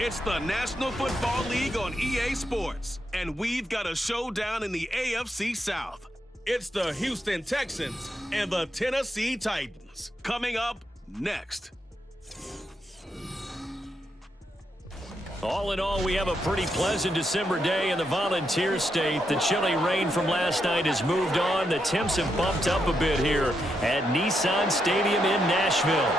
It's the National Football League on EA Sports, and we've got a showdown in the AFC South. It's the Houston Texans and the Tennessee Titans. Coming up next. All in all, we have a pretty pleasant December day in the Volunteer State. The chilly rain from last night has moved on. The temps have bumped up a bit here at Nissan Stadium in Nashville.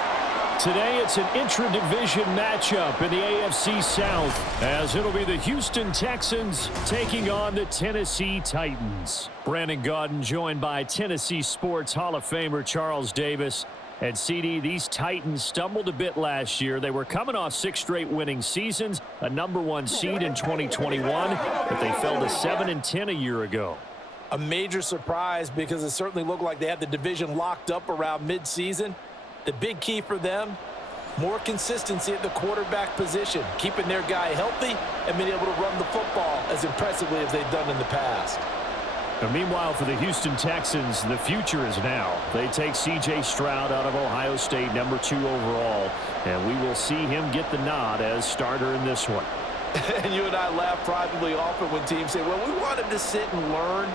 Today, it's an intra-division matchup in the AFC South, as it'll be the Houston Texans taking on the Tennessee Titans. Brandon Gaudin joined by Tennessee Sports Hall of Famer Charles Davis. And CD, these Titans stumbled a bit last year. They were coming off 6 straight winning seasons, a #1 seed in 2021, but they fell to 7-10 a year ago. A major surprise because it certainly looked like they had the division locked up around midseason. The big key for them, more consistency at the quarterback position, keeping their guy healthy and being able to run the football as impressively as they've done in the past. Now, meanwhile, for the Houston Texans, the future is now. They take C.J. Stroud out of Ohio State, #2 overall, and we will see him get the nod as starter in this one. And you and I laugh privately often when teams say, well, we want him to sit and learn.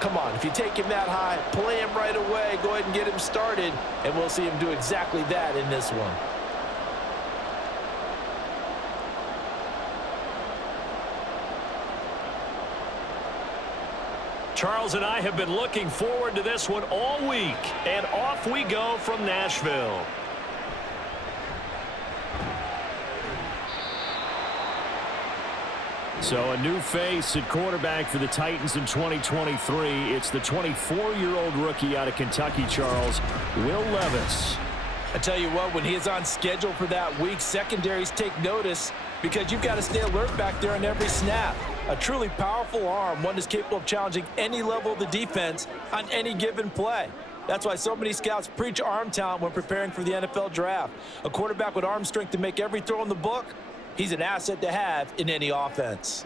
Come on, if you take him that high, play him right away, go ahead and get him started, and we'll see him do exactly that in this one. Charles and I have been looking forward to this one all week, and off we go from Nashville. So a new face at quarterback for the Titans in 2023. It's the 24-year-old rookie out of Kentucky, Charles, Will Levis. I tell you what, when he is on schedule for that week, secondaries take notice because you've got to stay alert back there on every snap. A truly powerful arm, one that's capable of challenging any level of the defense on any given play. That's why so many scouts preach arm talent when preparing for the NFL draft. A quarterback with arm strength to make every throw in the book, he's an asset to have in any offense.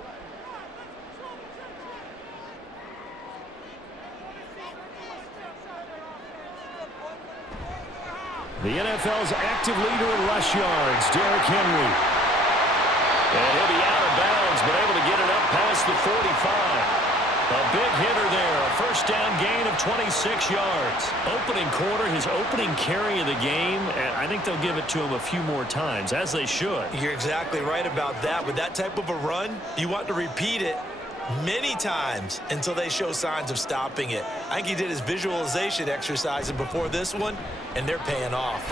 The NFL's active leader in rush yards, Derrick Henry. And he'll be out of bounds, but able to get it up past the 45. A big hitter there, a first down gain of 26 yards. Opening quarter, his opening carry of the game, and I think they'll give it to him a few more times, as they should. You're exactly right about that. With that type of a run, you want to repeat it many times until they show signs of stopping it. I think he did his visualization exercises before this one, and they're paying off.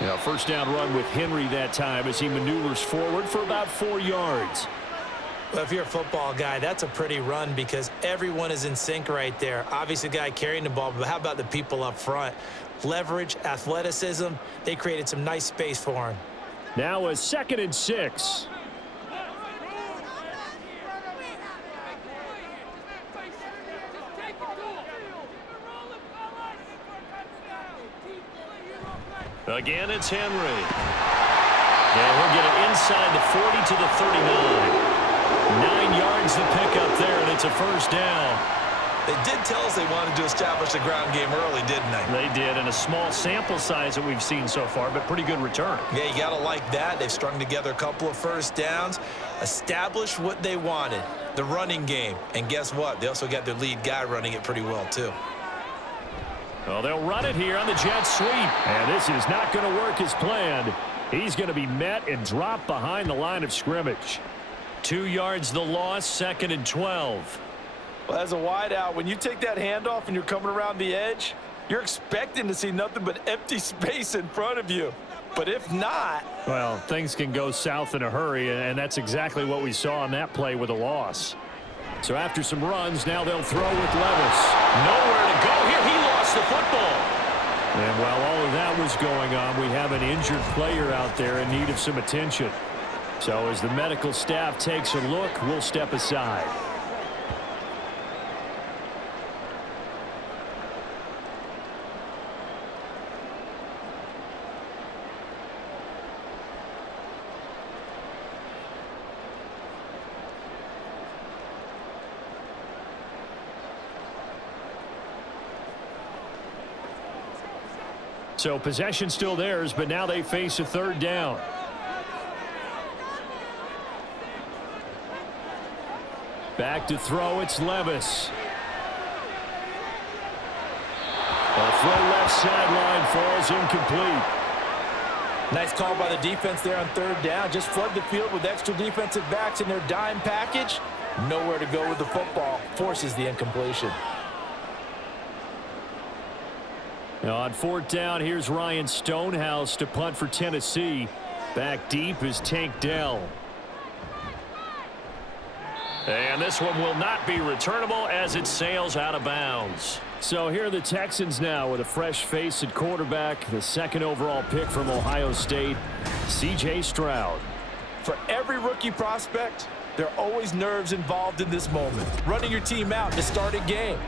Yeah, first down run with Henry that time as he maneuvers forward for about 4 yards. Well, if you're a football guy, that's a pretty run because everyone is in sync right there. Obviously, the guy carrying the ball, but how about the people up front? Leverage, athleticism, they created some nice space for him. Now a 2nd and 6. Again, it's Henry. And he'll get it inside the 40 to the 39. 9 yards to pick up there, and it's a first down. They did tell us they wanted to establish the ground game early, didn't they? They did, and a small sample size that we've seen so far, but pretty good return. Yeah, you got to like that. They've strung together a couple of first downs, established what they wanted, the running game. And guess what? They also got their lead guy running it pretty well, too. Well, they'll run it here on the jet sweep. And this is not going to work as planned. He's going to be met and dropped behind the line of scrimmage. 2 yards the loss, 2nd and 12. Well, as a wideout, when you take that handoff and you're coming around the edge, you're expecting to see nothing but empty space in front of you. But if not... well, things can go south in a hurry, and that's exactly what we saw on that play with a loss. So after some runs, now they'll throw with Levis. Nowhere to go here. He lost the football. And while all of that was going on, we have an injured player out there in need of some attention. So as the medical staff takes a look, we'll step aside. So possession still theirs, but now they face a 3rd down. Back to throw, it's Levis. A throw left sideline falls incomplete. Nice call by the defense there on third down. Just flood the field with extra defensive backs in their dime package. Nowhere to go with the football. Forces the incompletion. Now on fourth down, here's Ryan Stonehouse to punt for Tennessee. Back deep is Tank Dell. And this one will not be returnable as it sails out of bounds. So here are the Texans now with a fresh face at quarterback, the second overall pick from Ohio State, C.J. Stroud. For every rookie prospect, there are always nerves involved in this moment. Running your team out in a starting game.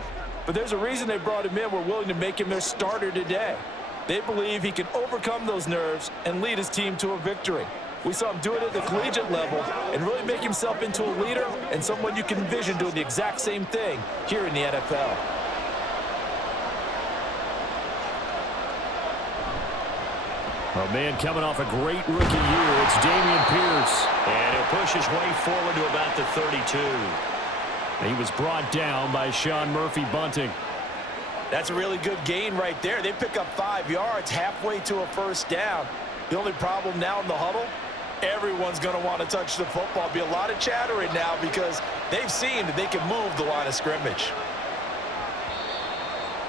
But there's a reason they brought him in. We're willing to make him their starter today. They believe he can overcome those nerves and lead his team to a victory. We saw him do it at the collegiate level and really make himself into a leader and someone you can envision doing the exact same thing here in the NFL. A man coming off a great rookie year, it's Dameon Pierce. And he'll push his way forward to about the 32. He was brought down by Sean Murphy-Bunting. That's a really good gain right there. They pick up 5 yards halfway to a first down. The only problem now in the huddle, everyone's going to want to touch the football. Be a lot of chattering now because they've seen that they can move the line of scrimmage.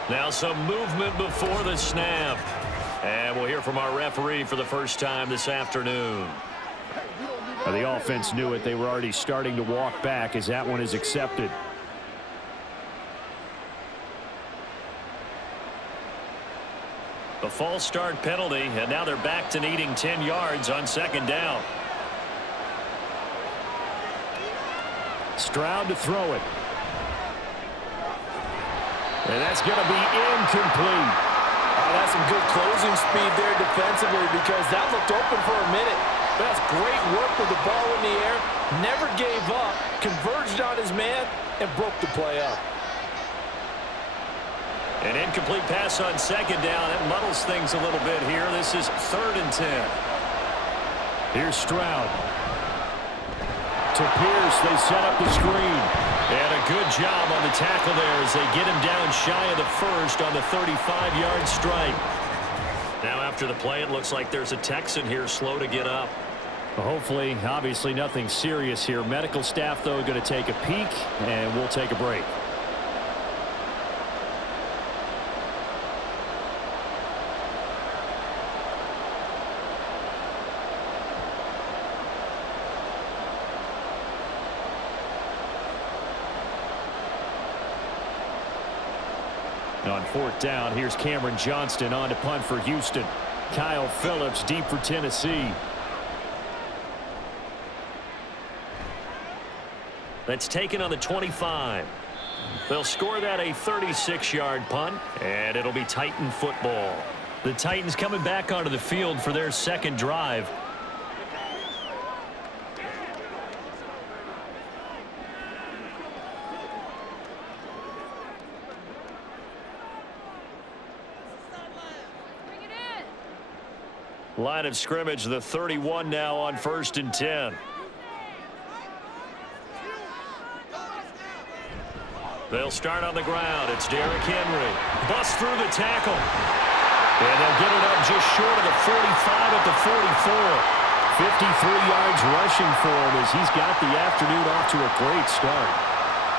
Now some movement before the snap. And we'll hear from our referee for the first time this afternoon. The offense knew it. They were already starting to walk back as that one is accepted. A false start penalty, and now they're back to needing 10 yards on second down. Stroud to throw it. And that's going to be incomplete. Oh, that's some good closing speed there defensively because that looked open for a minute. That's great work with the ball in the air. Never gave up, converged on his man, and broke the play up. An incomplete pass on second down. That muddles things a little bit here. This is 3rd and 10. Here's Stroud. To Pierce, they set up the screen. And a good job on the tackle there as they get him down shy of the first on the 35-yard strike. Now after the play, it looks like there's a Texan here slow to get up. Well, hopefully, obviously nothing serious here. Medical staff, though, going to take a peek, and we'll take a break. On fourth down, here's Cameron Johnston on to punt for Houston. Kyle Phillips deep for Tennessee. That's taken on the 25. They'll score that a 36-yard punt, and it'll be Titan football. The Titans coming back onto the field for their second drive. Line of scrimmage, the 31 now on 1st and 10. They'll start on the ground. It's Derrick Henry. Bust through the tackle. And they'll get it up just short of the 45 at the 44. 53 yards rushing for him as he's got the afternoon off to a great start.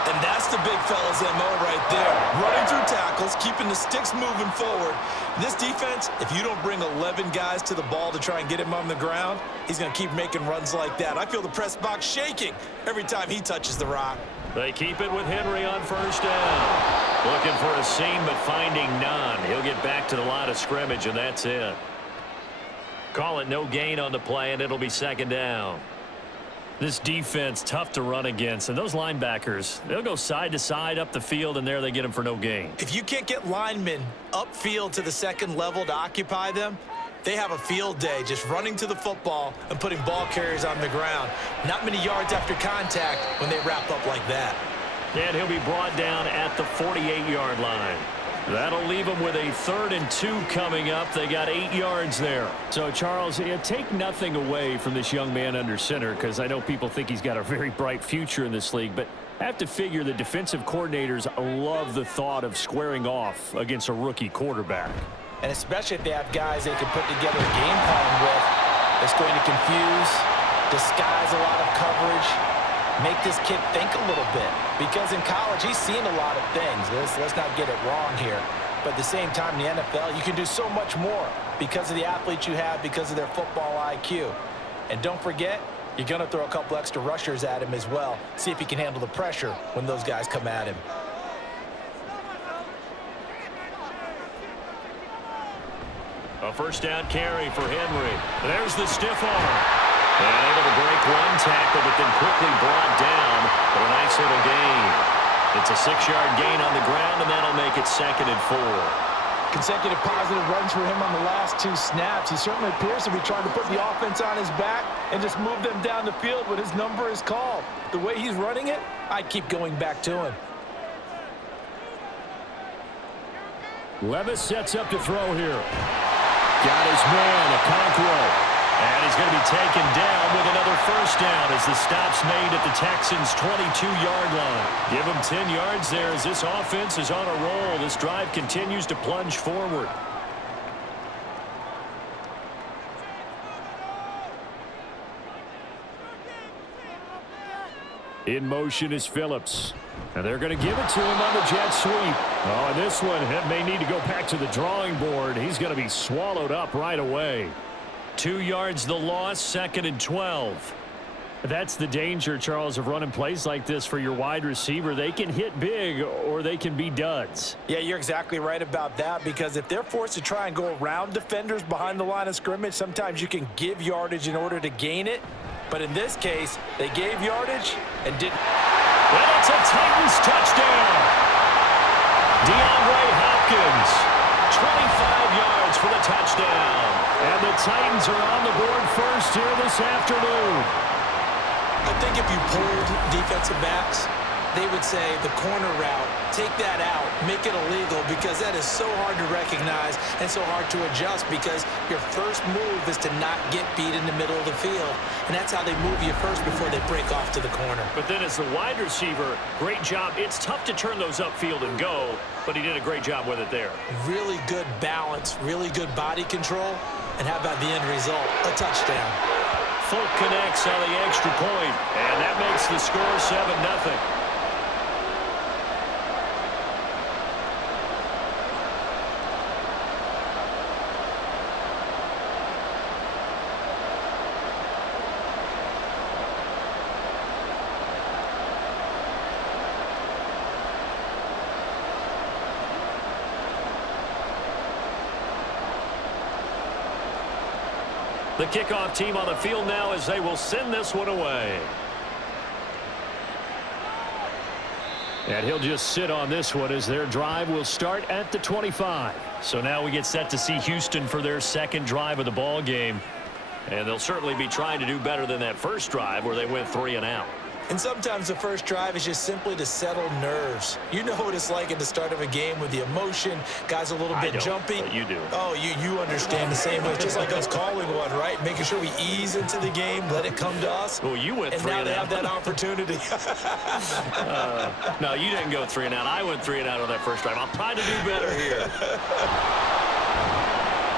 And that's the big fella's MO right there. Running through tackles, keeping the sticks moving forward. This defense, if you don't bring 11 guys to the ball to try and get him on the ground, he's going to keep making runs like that. I feel the press box shaking every time he touches the rock. They keep it with Henry on 1st down. Looking for a seam, but finding none. He'll get back to the line of scrimmage, and that's it. Call it no gain on the play, and it'll be 2nd down. This defense, tough to run against. And those linebackers, they'll go side to side up the field, and there they get them for no gain. If you can't get linemen upfield to the second level to occupy them, they have a field day just running to the football and putting ball carriers on the ground. Not many yards after contact when they wrap up like that. And he'll be brought down at the 48-yard line. That'll leave them with a 3rd and 2 coming up. They got 8 yards there. So, Charles, take nothing away from this young man under center because I know people think he's got a very bright future in this league, but I have to figure the defensive coordinators love the thought of squaring off against a rookie quarterback. And especially if they have guys they can put together a game plan with that's going to confuse, disguise a lot of coverage, make this kid think a little bit. Because in college, he's seen a lot of things. Let's not get it wrong here. But at the same time, in the NFL, you can do so much more because of the athletes you have, because of their football IQ. And don't forget, you're going to throw a couple extra rushers at him as well. See if he can handle the pressure when those guys come at him. A first down carry for Henry. There's the stiff arm. And able to break one tackle, but then quickly brought down for a nice little gain. It's a 6-yard gain on the ground, and that'll make it 2nd and 4. Consecutive positive runs for him on the last 2 snaps. He certainly appears to be trying to put the offense on his back and just move them down the field when his number is called. The way he's running it, I keep going back to him. Levis sets up to throw here. Got his man, Okonkwo. And he's going to be taken down with another first down as the stop's made at the Texans' 22-yard line. Give him 10 yards there as this offense is on a roll. This drive continues to plunge forward. In motion is Phillips. And they're going to give it to him on the jet sweep. Oh, and this one may need to go back to the drawing board. He's going to be swallowed up right away. 2 yards the loss, 2nd and 12. That's the danger, Charles, of running plays like this for your wide receiver. They can hit big or they can be duds. Yeah, you're exactly right about that, because if they're forced to try and go around defenders behind the line of scrimmage, sometimes you can give yardage in order to gain it. But in this case, they gave yardage and didn't. Well, it's a Titans touchdown. DeAndre Hopkins, 25 yards for the touchdown. And the Titans are on the board first here this afternoon. I think if you pulled defensive backs, they would say the corner route, take that out, make it illegal, because that is so hard to recognize and so hard to adjust, because your first move is to not get beat in the middle of the field. And that's how they move you first before they break off to the corner. But then as the wide receiver, great job. It's tough to turn those upfield and go, but he did a great job with it there. Really good balance, really good body control. And how about the end result? A touchdown. Folk connects on the extra point, and that makes the score 7-0. The kickoff team on the field now as they will send this one away. And he'll just sit on this one as their drive will start at the 25. So now we get set to see Houston for their 2nd drive of the ball game. And they'll certainly be trying to do better than that first drive where they went 3 and out. And sometimes the first drive is just simply to settle nerves. You know what it's like at the start of a game with the emotion, guys a little bit jumpy. But you do. Oh, you understand the same way. It's just like us calling one, right? Making sure we ease into the game, let it come to us. Well, you went 3 and out. And now they have that opportunity. No, you didn't go 3 and out. I went 3 and out on that first drive. I'm trying to do better here.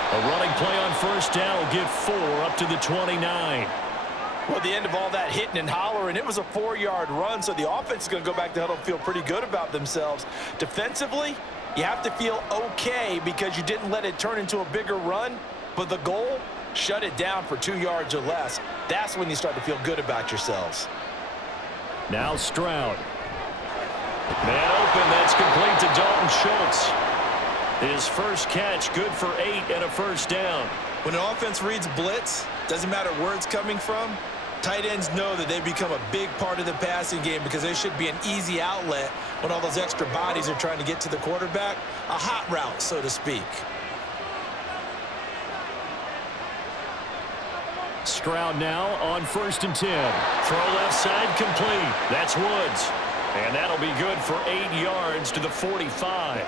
A running play on first down will get 4 up to the 29. Well, at the end of all that hitting and hollering, it was a 4-yard run, so the offense is going to go back to huddle and feel pretty good about themselves. Defensively, you have to feel okay because you didn't let it turn into a bigger run, but the goal, shut it down for 2 yards or less. That's when you start to feel good about yourselves. Now Stroud. Man open, that's complete to Dalton Schultz. His first catch, good for 8 and a first down. When an offense reads blitz, doesn't matter where it's coming from, tight ends know that they become a big part of the passing game because there should be an easy outlet when all those extra bodies are trying to get to the quarterback. A hot route, so to speak. Stroud now on 1st and 10. Throw left side complete. That's Woods. And that'll be good for 8 yards to the 45.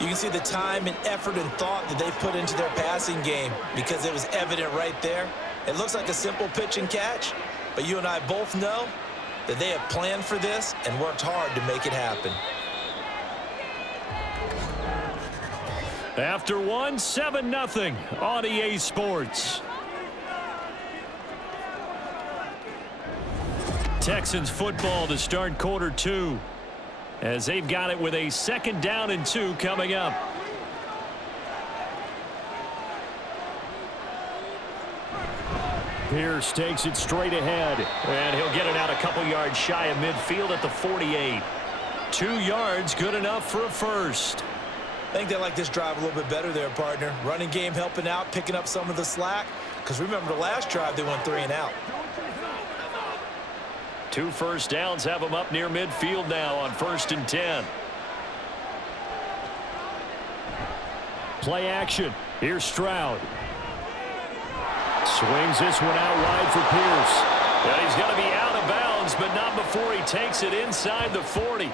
You can see the time and effort and thought that they put into their passing game because it was evident right there. It looks like a simple pitch and catch, but you and I both know that they have planned for this and worked hard to make it happen. After one, 7-0 on EA Sports. Texans football to start quarter 2 as they've got it with a 2nd down and 2 coming up. Pierce takes it straight ahead, and he'll get it out a couple yards shy of midfield at the 48. 2 yards, good enough for a first. I think they like this drive a little bit better there, partner. Running game helping out, picking up some of the slack. Because remember the last drive, they went 3 and out. 2 first downs have them up near midfield now on 1st and 10. Play action. Here's Stroud. Swings this one out wide for Pierce. And he's going to be out of bounds, but not before he takes it inside the 40.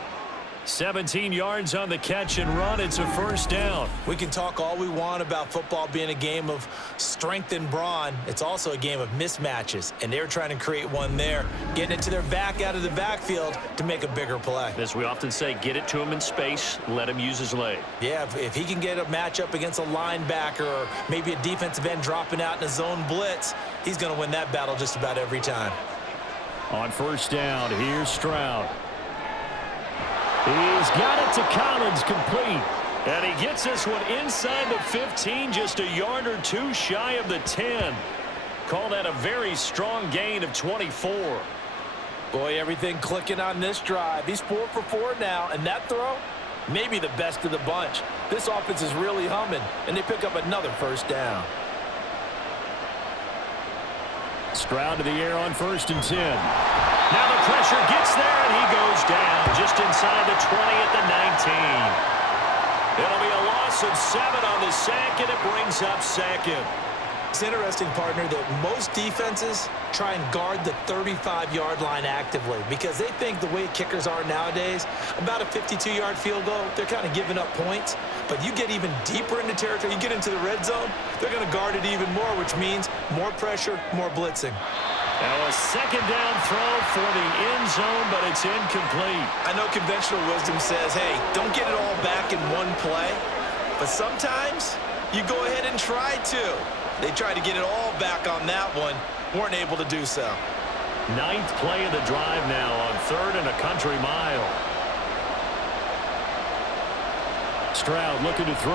17 yards on the catch and run. It's a first down. We can talk all we want about football being a game of strength and brawn. It's also a game of mismatches, and they're trying to create one there, getting it to their back out of the backfield to make a bigger play. As we often say, get it to him in space, let him use his leg. Yeah, if he can get a matchup against a linebacker or maybe a defensive end dropping out in a zone blitz, he's going to win that battle just about every time. On first down, here's Stroud. He's got it to Collins, complete. And he gets this one inside the 15, just a yard or 2 shy of the 10. Call that a very strong gain of 24. Boy, everything clicking on this drive. He's 4 for 4 now, and that throw, maybe the best of the bunch. This offense is really humming, and they pick up another first down. Stroud to the air on 1st and 10. Now the pressure gets there, and he goes down just inside the 20 at the 19. It'll be a loss of 7 on the sack, and it brings up 2nd. It's interesting, partner, that most defenses try and guard the 35-yard line actively because they think the way kickers are nowadays, about a 52-yard field goal, they're kind of giving up points. But you get even deeper into territory, you get into the red zone, they're going to guard it even more, which means more pressure, more blitzing. Now a 2nd down throw for the end zone, but it's incomplete. I know conventional wisdom says, hey, don't get it all back in one play. But sometimes you go ahead and try to. They tried to get it all back on that one. Weren't able to do so. 9th play of the drive now on 3rd and a country mile. Stroud looking to throw.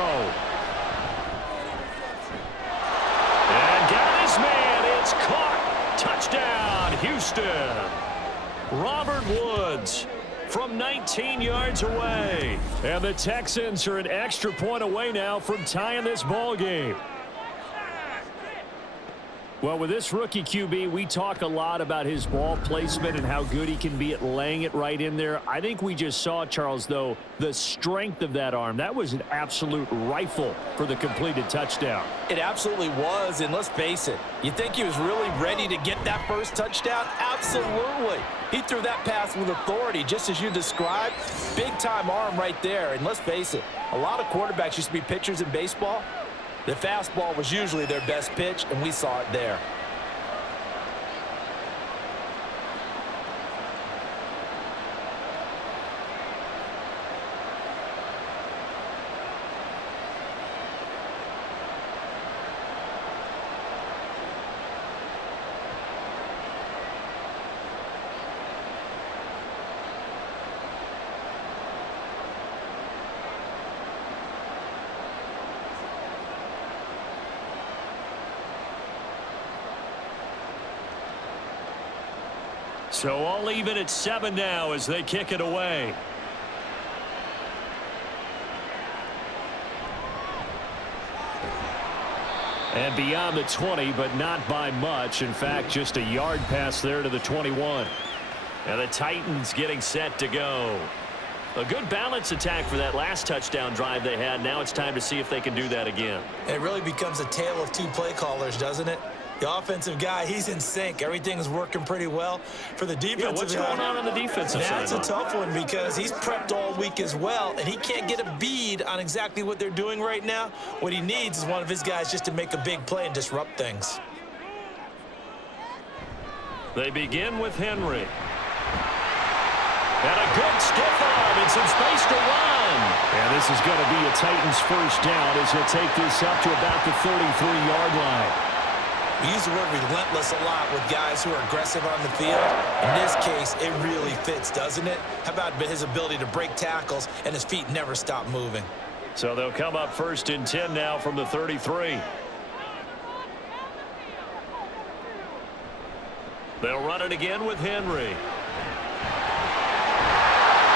And got his man. It's caught. Touchdown, Houston. Robert Woods from 19 yards away. And the Texans are an extra point away now from tying this ball game. Well, with this rookie QB, we talk a lot about his ball placement and how good he can be at laying it right in there. I think we just saw, Charles, though, the strength of that arm. That was an absolute rifle for the completed touchdown. It absolutely was, and let's face it, you think he was really ready to get that first touchdown? Absolutely. He threw that pass with authority, just as you described. Big-time arm right there, and let's face it, a lot of quarterbacks used to be pitchers in baseball. The fastball was usually their best pitch, and we saw it there. So all even at 7 now as they kick it away. And beyond the 20, but not by much. In fact, just a yard pass there to the 21. And the Titans getting set to go. A good balance attack for that last touchdown drive they had. Now it's time to see if they can do that again. It really becomes a tale of 2 play callers, doesn't it? The offensive guy, he's in sync. Everything's working pretty well. For the defensive what's going on the defensive side? That's a tough one because he's prepped all week as well, and he can't get a bead on exactly what they're doing right now. What he needs is one of his guys just to make a big play and disrupt things. They begin with Henry. And a good stiff arm and some space to run. And this is going to be a Titans first down as he'll take this up to about the 33-yard line. We use the word relentless a lot with guys who are aggressive on the field. In this case, it really fits, doesn't it? How about his ability to break tackles and his feet never stop moving? So they'll come up 1st and 10 now from the 33. They'll run it again with Henry.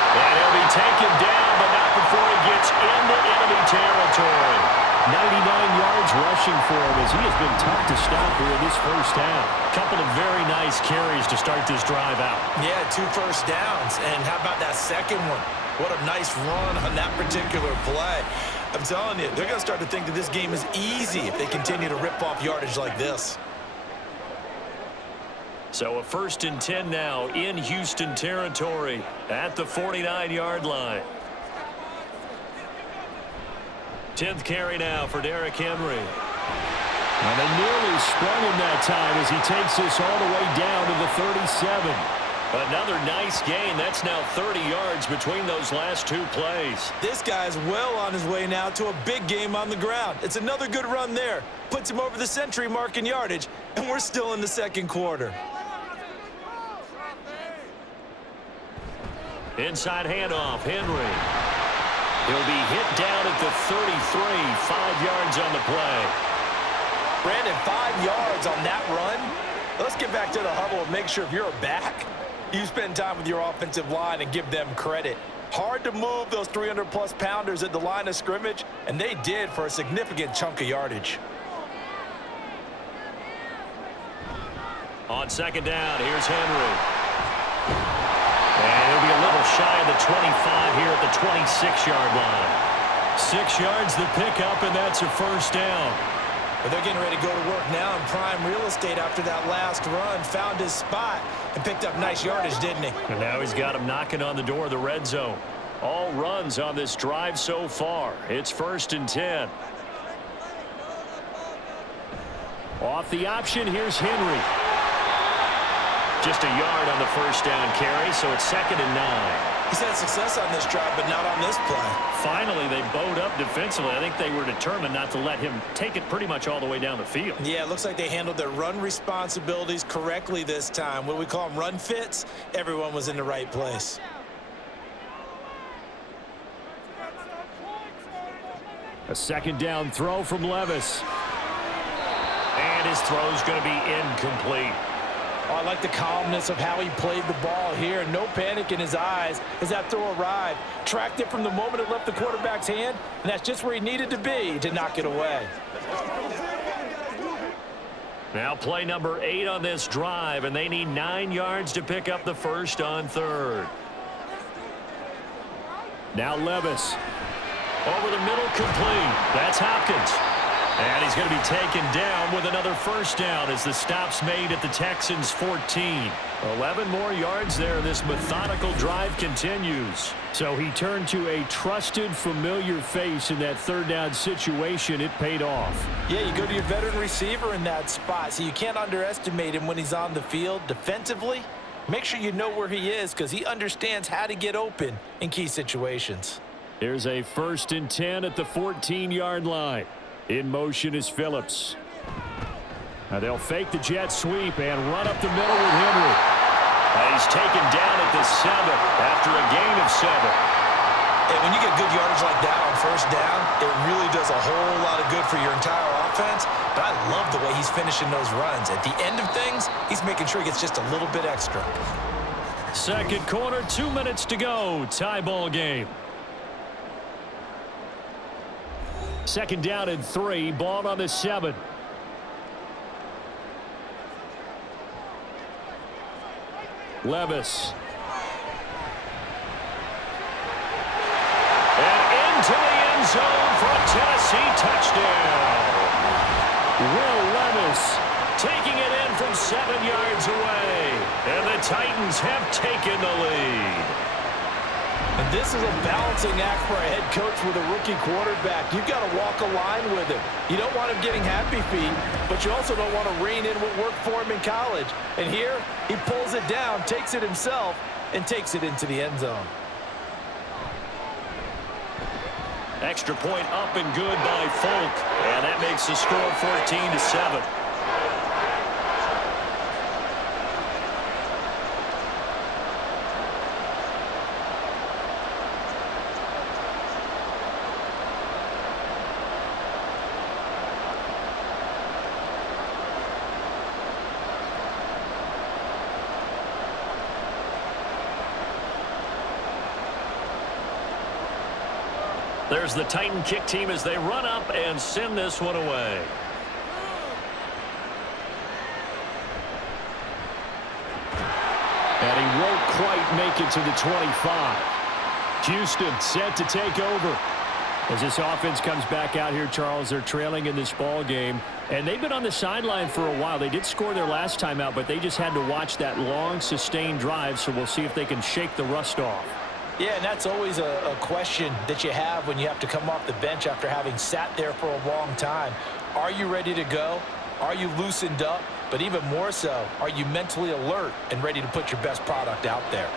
And he'll be taken down, but not before he gets into enemy territory. 99 yards rushing for him as he has been tough to stop here in this first half. Couple of very nice carries to start this drive out. Yeah, 2 first downs. And how about that second one? What a nice run on that particular play. I'm telling you, they're going to start to think that this game is easy if they continue to rip off yardage like this. So a 1st and 10 now in Houston territory at the 49-yard line. 10th carry now for Derrick Henry. And they nearly sprung him that time as he takes this all the way down to the 37. Another nice gain. That's now 30 yards between those last 2 plays. This guy's well on his way now to a big game on the ground. It's another good run there. Puts him over the century mark in yardage, and we're still in the second quarter. Inside handoff, Henry. He'll be hit down at the 33, 5 yards on the play. Brandon, 5 yards on that run. Let's get back to the huddle and make sure if you're a back, you spend time with your offensive line and give them credit. Hard to move those 300-plus pounders at the line of scrimmage, and they did for a significant chunk of yardage. On 2nd down, here's Henry. And he'll be a little shy of the 25 here at the 26-yard line. 6 yards the pickup, and that's a first down. But they're getting ready to go to work now in prime real estate after that last run. Found his spot and picked up nice yardage, didn't he? And now he's got him knocking on the door of the red zone. All runs on this drive so far. It's 1st and 10. Off the option, here's Henry. Just a yard on the first down carry, so it's 2nd and 9. He's had success on this drive, but not on this play. Finally, they bowed up defensively. I think they were determined not to let him take it pretty much all the way down the field. Yeah, it looks like they handled their run responsibilities correctly this time. What we call them run fits, everyone was in the right place. A 2nd down throw from Levis. And his throw's going to be incomplete. Oh, I like the calmness of how he played the ball here. No panic in his eyes as that throw arrived. Tracked it from the moment it left the quarterback's hand, and that's just where he needed to be to knock it away. Now play number 8 on this drive, and they need 9 yards to pick up the first on 3rd. Now Levis. Over the middle, complete. That's Hopkins. And he's going to be taken down with another first down as the stop's made at the Texans' 14. 11 more yards there. This methodical drive continues. So he turned to a trusted, familiar face in that 3rd down situation. It paid off. Yeah, you go to your veteran receiver in that spot, so you can't underestimate him when he's on the field defensively. Make sure you know where he is because he understands how to get open in key situations. Here's a 1st and 10 at the 14-yard line. In motion is Phillips. Now they'll fake the jet sweep and run up the middle with Henry. He's taken down at the 7 after a gain of 7. And when you get good yardage like that on first down, it really does a whole lot of good for your entire offense. But I love the way he's finishing those runs. At the end of things, he's making sure he gets just a little bit extra. 2nd quarter, 2 minutes to go. Tie ball game. 2nd down and 3. Ball on the 7. Levis. And into the end zone for a Tennessee touchdown. Will Levis taking it in from 7 yards away. And the Titans have taken the lead. And this is a balancing act for a head coach with a rookie quarterback. You've got to walk a line with him. You don't want him getting happy feet, but you also don't want to rein in what worked for him in college. And here, he pulls it down, takes it himself, and takes it into the end zone. Extra point up and good by Folk. And that makes the score 14-7. There's the Titan kick team as they run up and send this one away. And he won't quite make it to the 25. Houston set to take over. As this offense comes back out here, Charles, they're trailing in this ball game. And they've been on the sideline for a while. They did score their last time out, but they just had to watch that long, sustained drive. So we'll see if they can shake the rust off. Yeah, and that's always a question that you have when you have to come off the bench after having sat there for a long time. Are you ready to go? Are you loosened up? But even more so, are you mentally alert and ready to put your best product out there?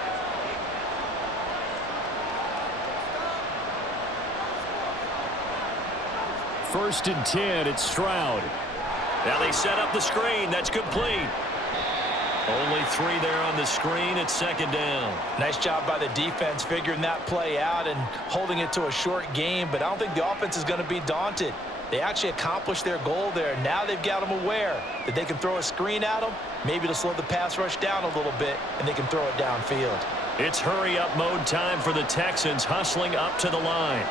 First and 10, it's Stroud. Now they set up the screen. That's complete. Only 3 there on the screen. It's second down. Nice job by the defense figuring that play out and holding it to a short game, but I don't think the offense is going to be daunted. They actually accomplished their goal there. Now they've got them aware that they can throw a screen at them, maybe to slow the pass rush down a little bit, and they can throw it downfield. It's hurry-up mode time for the Texans, hustling up to the line.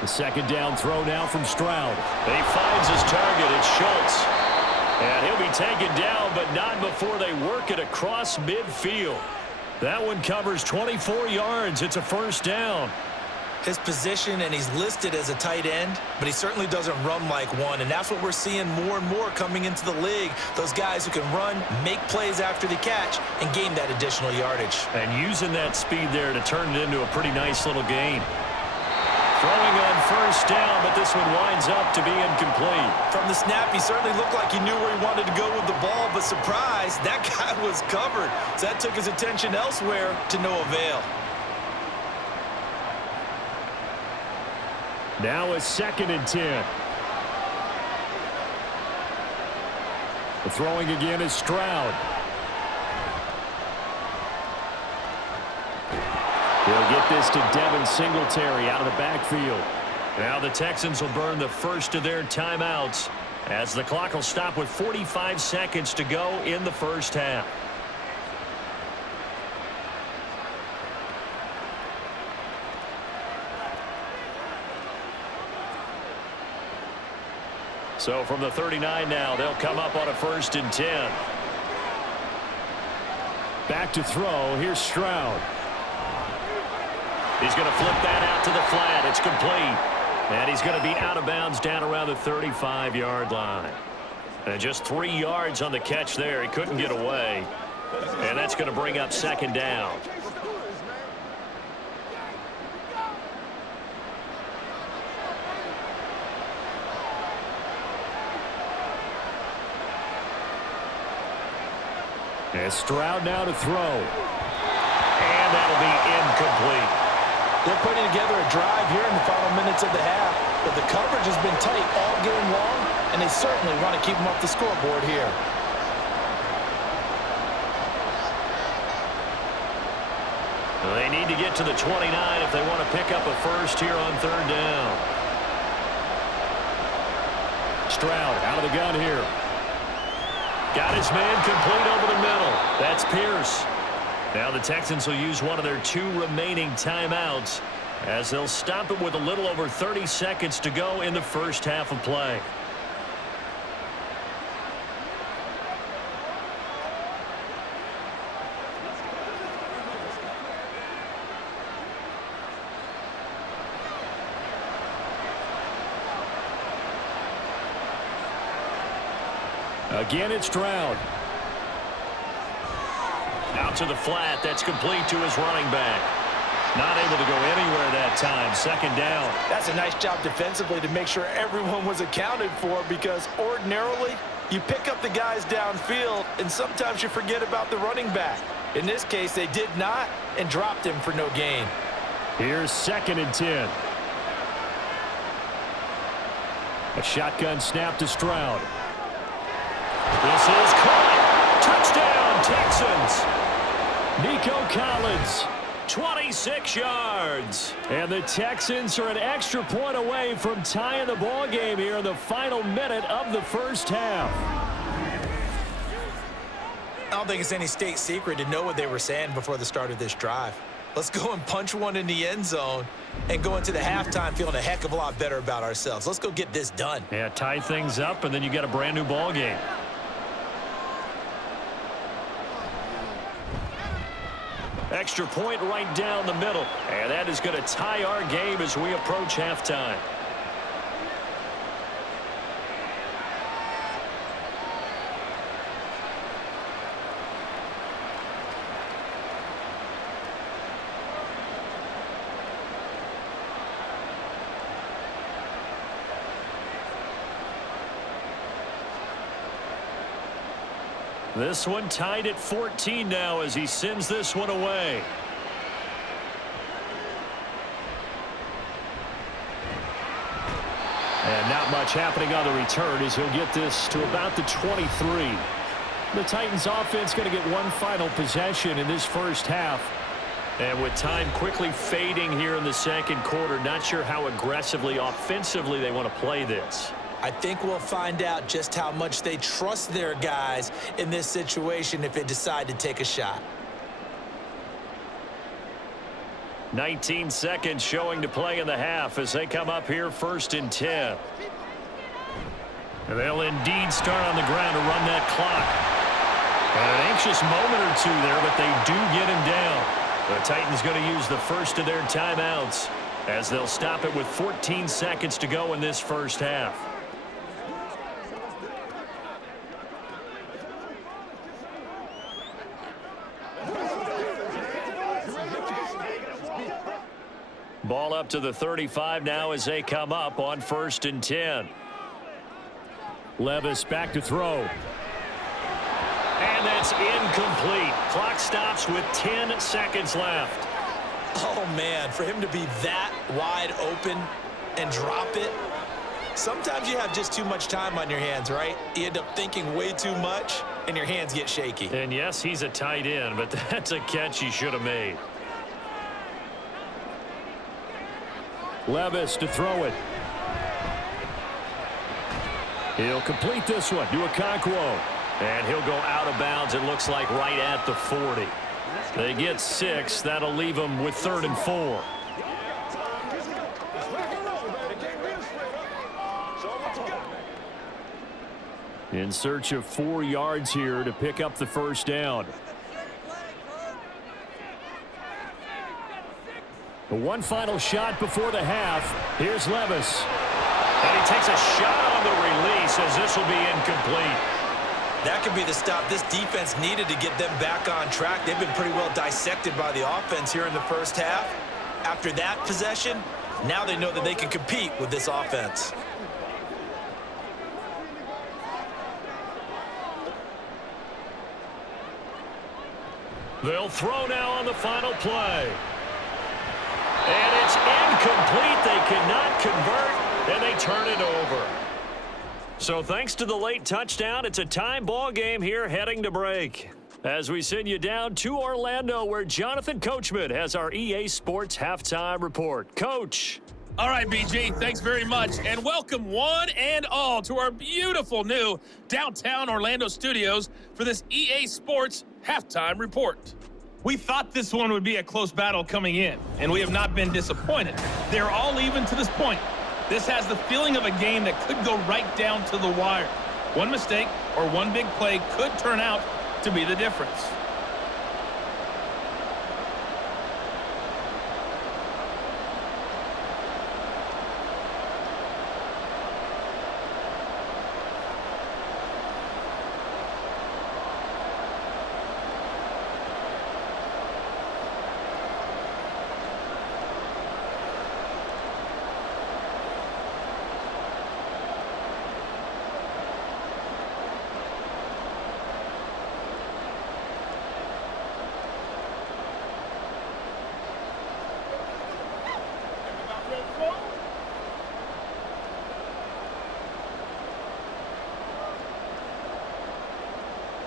The second down throw now from Stroud. He finds his target. It's Schultz. And he'll be taken down, but not before they work it across midfield. That one covers 24 yards. It's a first down. His position, and he's listed as a tight end, but he certainly doesn't run like one, and that's what we're seeing more and more coming into the league. Those guys who can run, make plays after the catch, and gain that additional yardage. And using that speed there to turn it into a pretty nice little gain. Throwing on first down, but this one winds up to be incomplete. From the snap, he certainly looked like he knew where he wanted to go with the ball, but surprise, that guy was covered. So that took his attention elsewhere to no avail. Now a second and 10. The throwing again is Stroud. He'll get this to Devin Singletary out of the backfield. Now the Texans will burn the first of their timeouts as the clock will stop with 45 seconds to go in the first half. So from the 39 now, they'll come up on a first and 10. Back to throw. Here's Stroud. He's going to flip that out to the flat. It's complete. And he's going to be out of bounds down around the 35-yard line. And just 3 yards on the catch there. He couldn't get away. And that's going to bring up second down. And Stroud now to throw. And that'll be incomplete. They're putting together a drive here in the final minutes of the half, but the coverage has been tight all game long, and they certainly want to keep them off the scoreboard here. They need to get to the 29 if they want to pick up a first here on third down. Stroud out of the gun here. Got his man complete over the middle. That's Pierce. Now the Texans will use one of their 2 remaining timeouts as they'll stop it with a little over 30 seconds to go in the first half of play. Again, it's Stroud. Out to the flat. That's complete to his running back. Not able to go anywhere that time. Second down. That's a nice job defensively to make sure everyone was accounted for, because ordinarily You pick up the guys downfield, and sometimes you forget about the running back. In this case, they did not and dropped him for no gain. Here's 2nd and 10. A shotgun snap to Stroud. This is caught. Touchdown, Texans. Nico Collins, 26 yards. And the Texans are an extra point away from tying the ball game here in the final minute of the first half. I don't think it's any state secret to know what they were saying before the start of this drive. Let's go and punch one in the end zone and go into the halftime feeling a heck of a lot better about ourselves. Let's go get this done. Yeah, tie things up, and then you got a brand new ball game. Extra point right down the middle. And that is going to tie our game as we approach halftime. This one tied at 14 now as he sends this one away. And not much happening on the return as he'll get this to about the 23. The Titans offense going to get one final possession in this first half. And with time quickly fading here in the second quarter, not sure how aggressively offensively they want to play this. I think we'll find out just how much they trust their guys in this situation if they decide to take a shot. 19 seconds showing to play in the half as they come up here 1st and 10. And they'll indeed start on the ground to run that clock. And an anxious moment or two there, but they do get him down. The Titans going to use the first of their timeouts as they'll stop it with 14 seconds to go in this first half. Ball up to the 35 now as they come up on 1st and 10. Levis back to throw. And that's incomplete. Clock stops with 10 seconds left. Oh, man, for him to be that wide open and drop it. Sometimes you have just too much time on your hands, right? You end up thinking way too much, and your hands get shaky. And yes, he's a tight end, but that's a catch he should have made. Levis to throw it. He'll complete this one to Okonkwo. And he'll go out of bounds, it looks like, right at the 40. They get 6. That'll leave them with 3rd and 4. In search of 4 yards here to pick up the first down. The one final shot before the half. Here's Levis. And he takes a shot on the release as this will be incomplete. That could be the stop this defense needed to get them back on track. They've been pretty well dissected by the offense here in the first half. After that possession, now they know that they can compete with this offense. They'll throw now on the final play. And it's incomplete. They cannot convert, and they turn it over. So thanks to the late touchdown, it's a time ball game here heading to break. As we send you down to Orlando, where Jonathan Coachman has our EA Sports Halftime Report. Coach. All right, BG, thanks very much, and welcome one and all to our beautiful new downtown Orlando studios for this EA Sports Halftime Report. We thought this one would be a close battle coming in, and we have not been disappointed. They're all even to this point. This has the feeling of a game that could go right down to the wire. One mistake or one big play could turn out to be the difference.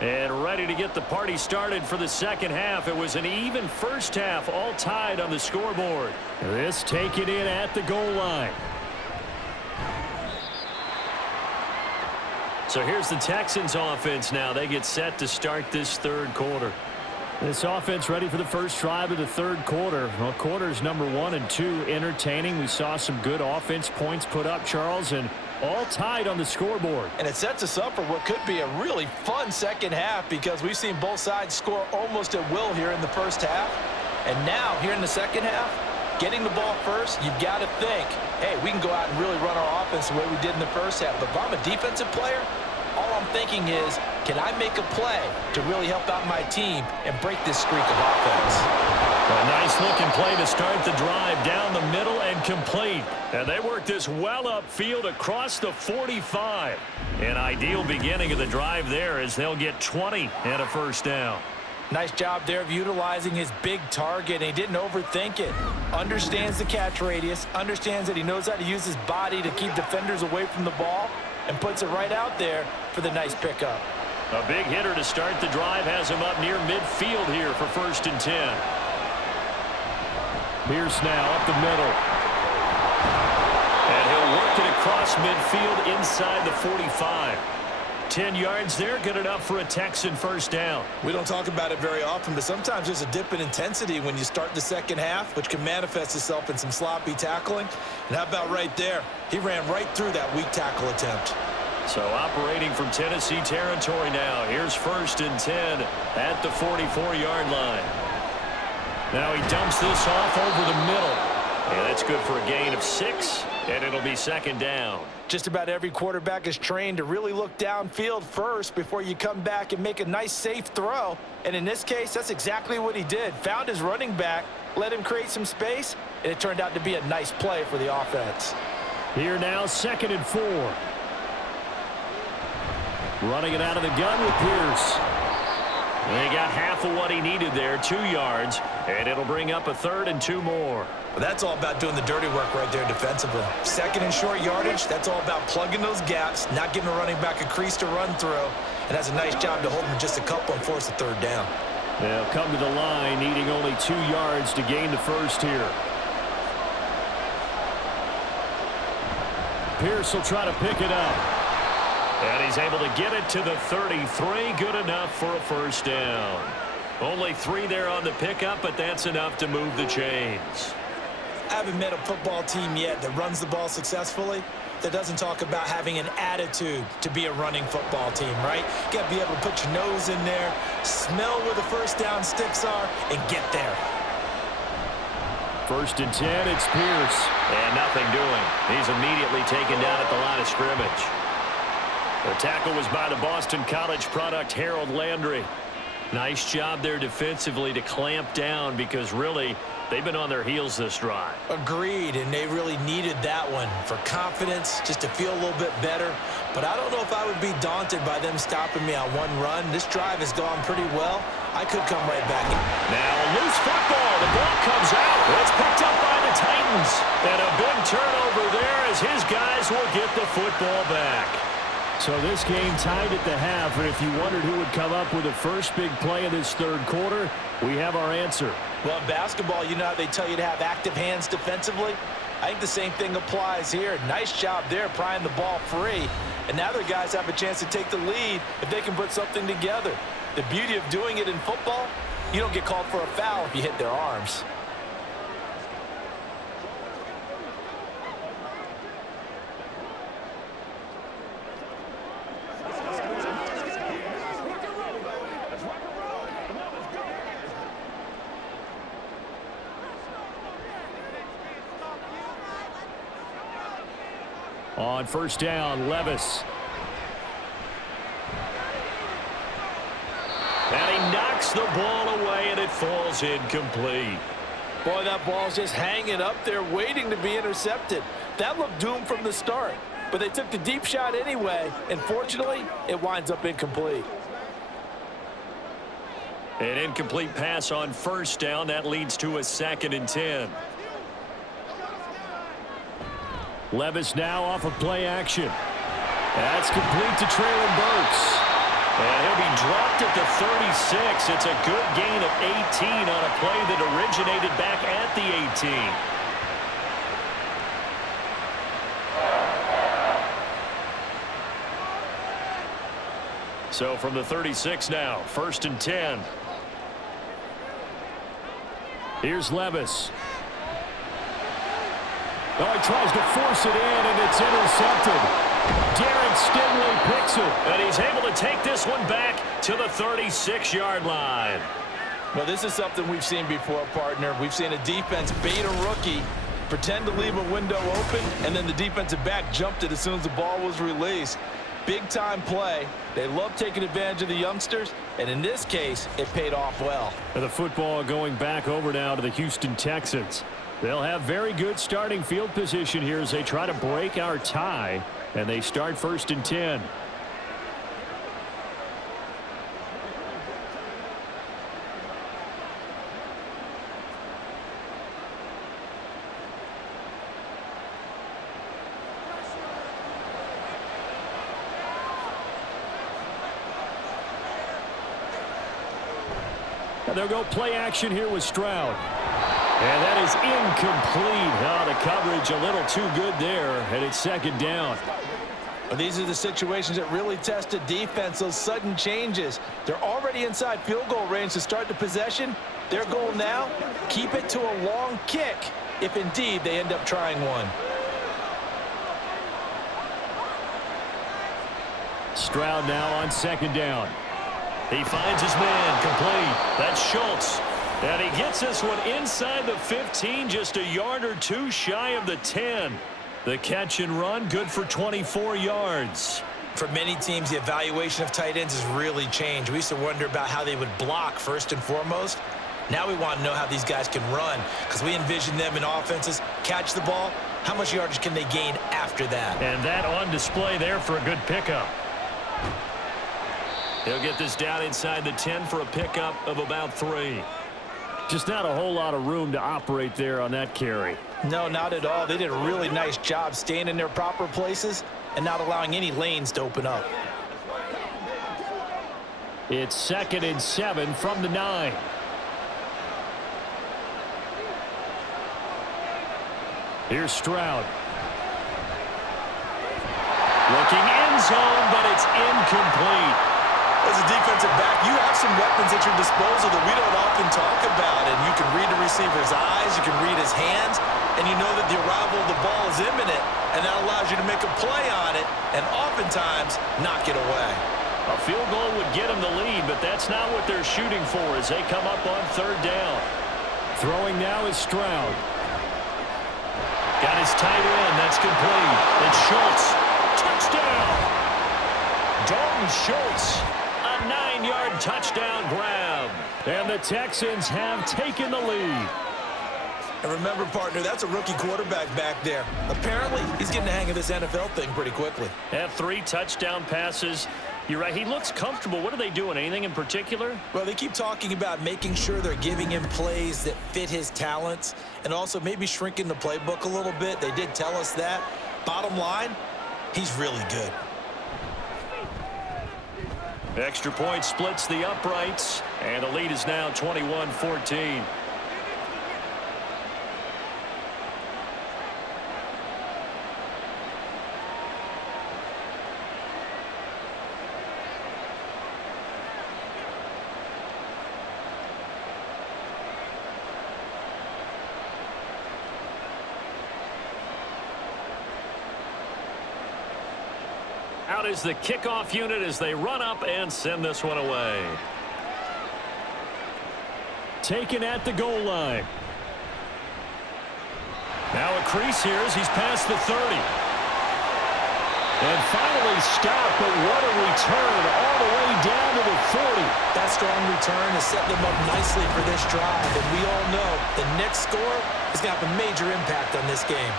And ready to get the party started for the second half. It was an even first half, all tied on the scoreboard. This taken in at the goal line. So here's the Texans offense now. They get set to start this third quarter. This offense ready for the first drive of the third quarter. Well, quarters number 1 and 2 entertaining. We saw some good offense points put up, Charles, and all tied on the scoreboard. And it sets us up for what could be a really fun second half because we've seen both sides score almost at will here in the first half. And now, here in the second half, getting the ball first, you've got to think, hey, we can go out and really run our offense the way we did in the first half. But if I'm a defensive player, all I'm thinking is, can I make a play to really help out my team and break this streak of offense? A nice-looking play to start the drive down the middle and complete. And they work this well upfield across the 45. An ideal beginning of the drive there as they'll get 20 and a first down. Nice job there of utilizing his big target, and he didn't overthink it. Understands the catch radius, understands that he knows how to use his body to keep defenders away from the ball, and puts it right out there for the nice pickup. A big hitter to start the drive has him up near midfield here for 1st and 10. Pierce now up the middle. And he'll work it across midfield inside the 45. 10 yards there, good enough for a Texan first down. We don't talk about it very often, but sometimes there's a dip in intensity when you start the second half, which can manifest itself in some sloppy tackling. And how about right there? He ran right through that weak tackle attempt. So operating from Tennessee territory now. Here's 1st and 10 at the 44-yard line. Now he dumps this off over the middle. And that's good for a gain of 6, and it'll be 2nd down. Just about every quarterback is trained to really look downfield first before you come back and make a nice, safe throw. And in this case, that's exactly what he did. Found his running back, let him create some space, and it turned out to be a nice play for the offense. Here now, 2nd and 4. Running it out of the gun with Pierce. He got half of what he needed there, 2 yards, and it'll bring up a 3rd and 2 more. Well, that's all about doing the dirty work right there defensively. 2nd and short yardage, that's all about plugging those gaps, not giving a running back a crease to run through, and has a nice job to hold him just a couple and force a 3rd down. They'll come to the line, needing only 2 yards to gain the first here. Pierce will try to pick it up. And he's able to get it to the 33. Good enough for a first down. Only 3 there on the pickup, but that's enough to move the chains. I haven't met a football team yet that runs the ball successfully that doesn't talk about having an attitude to be a running football team, right? You got to be able to put your nose in there, smell where the first down sticks are, and get there. 1st and 10, it's Pierce. And nothing doing. He's immediately taken down at the line of scrimmage. The tackle was by the Boston College product, Harold Landry. Nice job there defensively to clamp down because really they've been on their heels this drive. Agreed, and they really needed that one for confidence, just to feel a little bit better. But I don't know if I would be daunted by them stopping me on one run. This drive has gone pretty well. I could come right back. Now a loose football. The ball comes out. It's picked up by the Titans. And a big turnover there as his guys will get the football back. So this game tied at the half, and if you wondered who would come up with the first big play of this third quarter, we have our answer. Well, in basketball, you know how they tell you to have active hands defensively? I think the same thing applies here. Nice job there prying the ball free. And now their guys have a chance to take the lead if they can put something together. The beauty of doing it in football, you don't get called for a foul if you hit their arms. On 1st down, Levis. And he knocks the ball away, and it falls incomplete. Boy, that ball's just hanging up there waiting to be intercepted. That looked doomed from the start. But they took the deep shot anyway, and fortunately, it winds up incomplete. An incomplete pass on 1st down. That leads to a 2nd and 10. Levis now off of play action. That's complete to Traylon Burks. And he'll be dropped at the 36. It's a good gain of 18 on a play that originated back at the 18. So from the 36 now, 1st and 10. Here's Levis. Oh, he tries to force it in, and it's intercepted. Derek Stingley picks it. And he's able to take this one back to the 36-yard line. Well, this is something we've seen before, partner. We've seen a defense bait a rookie, pretend to leave a window open, and then the defensive back jumped it as soon as the ball was released. Big-time play. They love taking advantage of the youngsters, and in this case, it paid off well. The football going back over now to the Houston Texans. They'll have very good starting field position here as they try to break our tie, and they start 1st and 10. And they'll go play action here with Stroud. And that is incomplete. Oh, the coverage a little too good there, and it's 2nd down. Well, these are the situations that really test a defense, those sudden changes. They're already inside field goal range to start the possession. Their goal now, keep it to a long kick, if indeed they end up trying one. Stroud now on 2nd down. He finds his man complete. That's Schultz. And he gets this one inside the 15, just a yard or two shy of the 10. The catch and run, good for 24 yards. For many teams, the evaluation of tight ends has really changed. We used to wonder about how they would block first and foremost. Now we want to know how these guys can run, because we envision them in offenses, catch the ball, how much yardage can they gain after that? And that on display there for a good pickup. He'll get this down inside the 10 for a pickup of about 3. Just not a whole lot of room to operate there on that carry. No, not at all. They did a really nice job staying in their proper places and not allowing any lanes to open up. It's 2nd and 7 from the 9. Here's Stroud. Looking end zone, but it's incomplete. As a defensive back, you have some weapons at your disposal that we don't often talk about. And you can read the receiver's eyes, you can read his hands, and you know that the arrival of the ball is imminent, and that allows you to make a play on it and oftentimes knock it away. A field goal would get them the lead, but that's not what they're shooting for as they come up on 3rd down. Throwing now is Stroud. Got his tight end. That's complete. It's Schultz. Touchdown. Dalton Schultz. A 9-yard touchdown grab. And the Texans have taken the lead. And remember, partner, that's a rookie quarterback back there. Apparently, he's getting the hang of this NFL thing pretty quickly. Have 3 touchdown passes. You're right. He looks comfortable. What are they doing? Anything in particular? Well, they keep talking about making sure they're giving him plays that fit his talents and also maybe shrinking the playbook a little bit. They did tell us that. Bottom line, he's really good. Extra point splits the uprights, and the lead is now 21-14. Out is the kickoff unit as they run up and send this one away. Taken at the goal line. Now a crease here as he's past the 30. And finally stopped, but what a return all the way down to the 40. That strong return has set them up nicely for this drive, and we all know the next score is going to have a major impact on this game.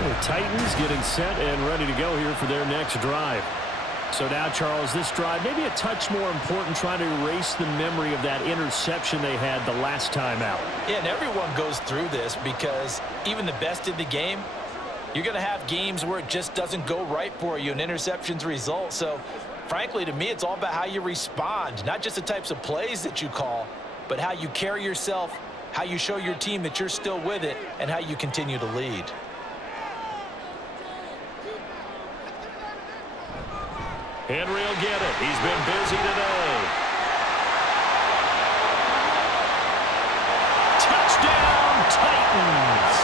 The Titans getting set and ready to go here for their next drive. So now, Charles, this drive maybe a touch more important, trying to erase the memory of that interception they had the last time out. Yeah, and everyone goes through this because even the best in the game, you're going to have games where it just doesn't go right for you and interceptions result. So Frankly, to me, it's all about how you respond, not just the types of plays that you call, but how you carry yourself, how you show your team that you're still with it, and how you continue to lead. Henry will get it. He's been busy today. Touchdown, Titans.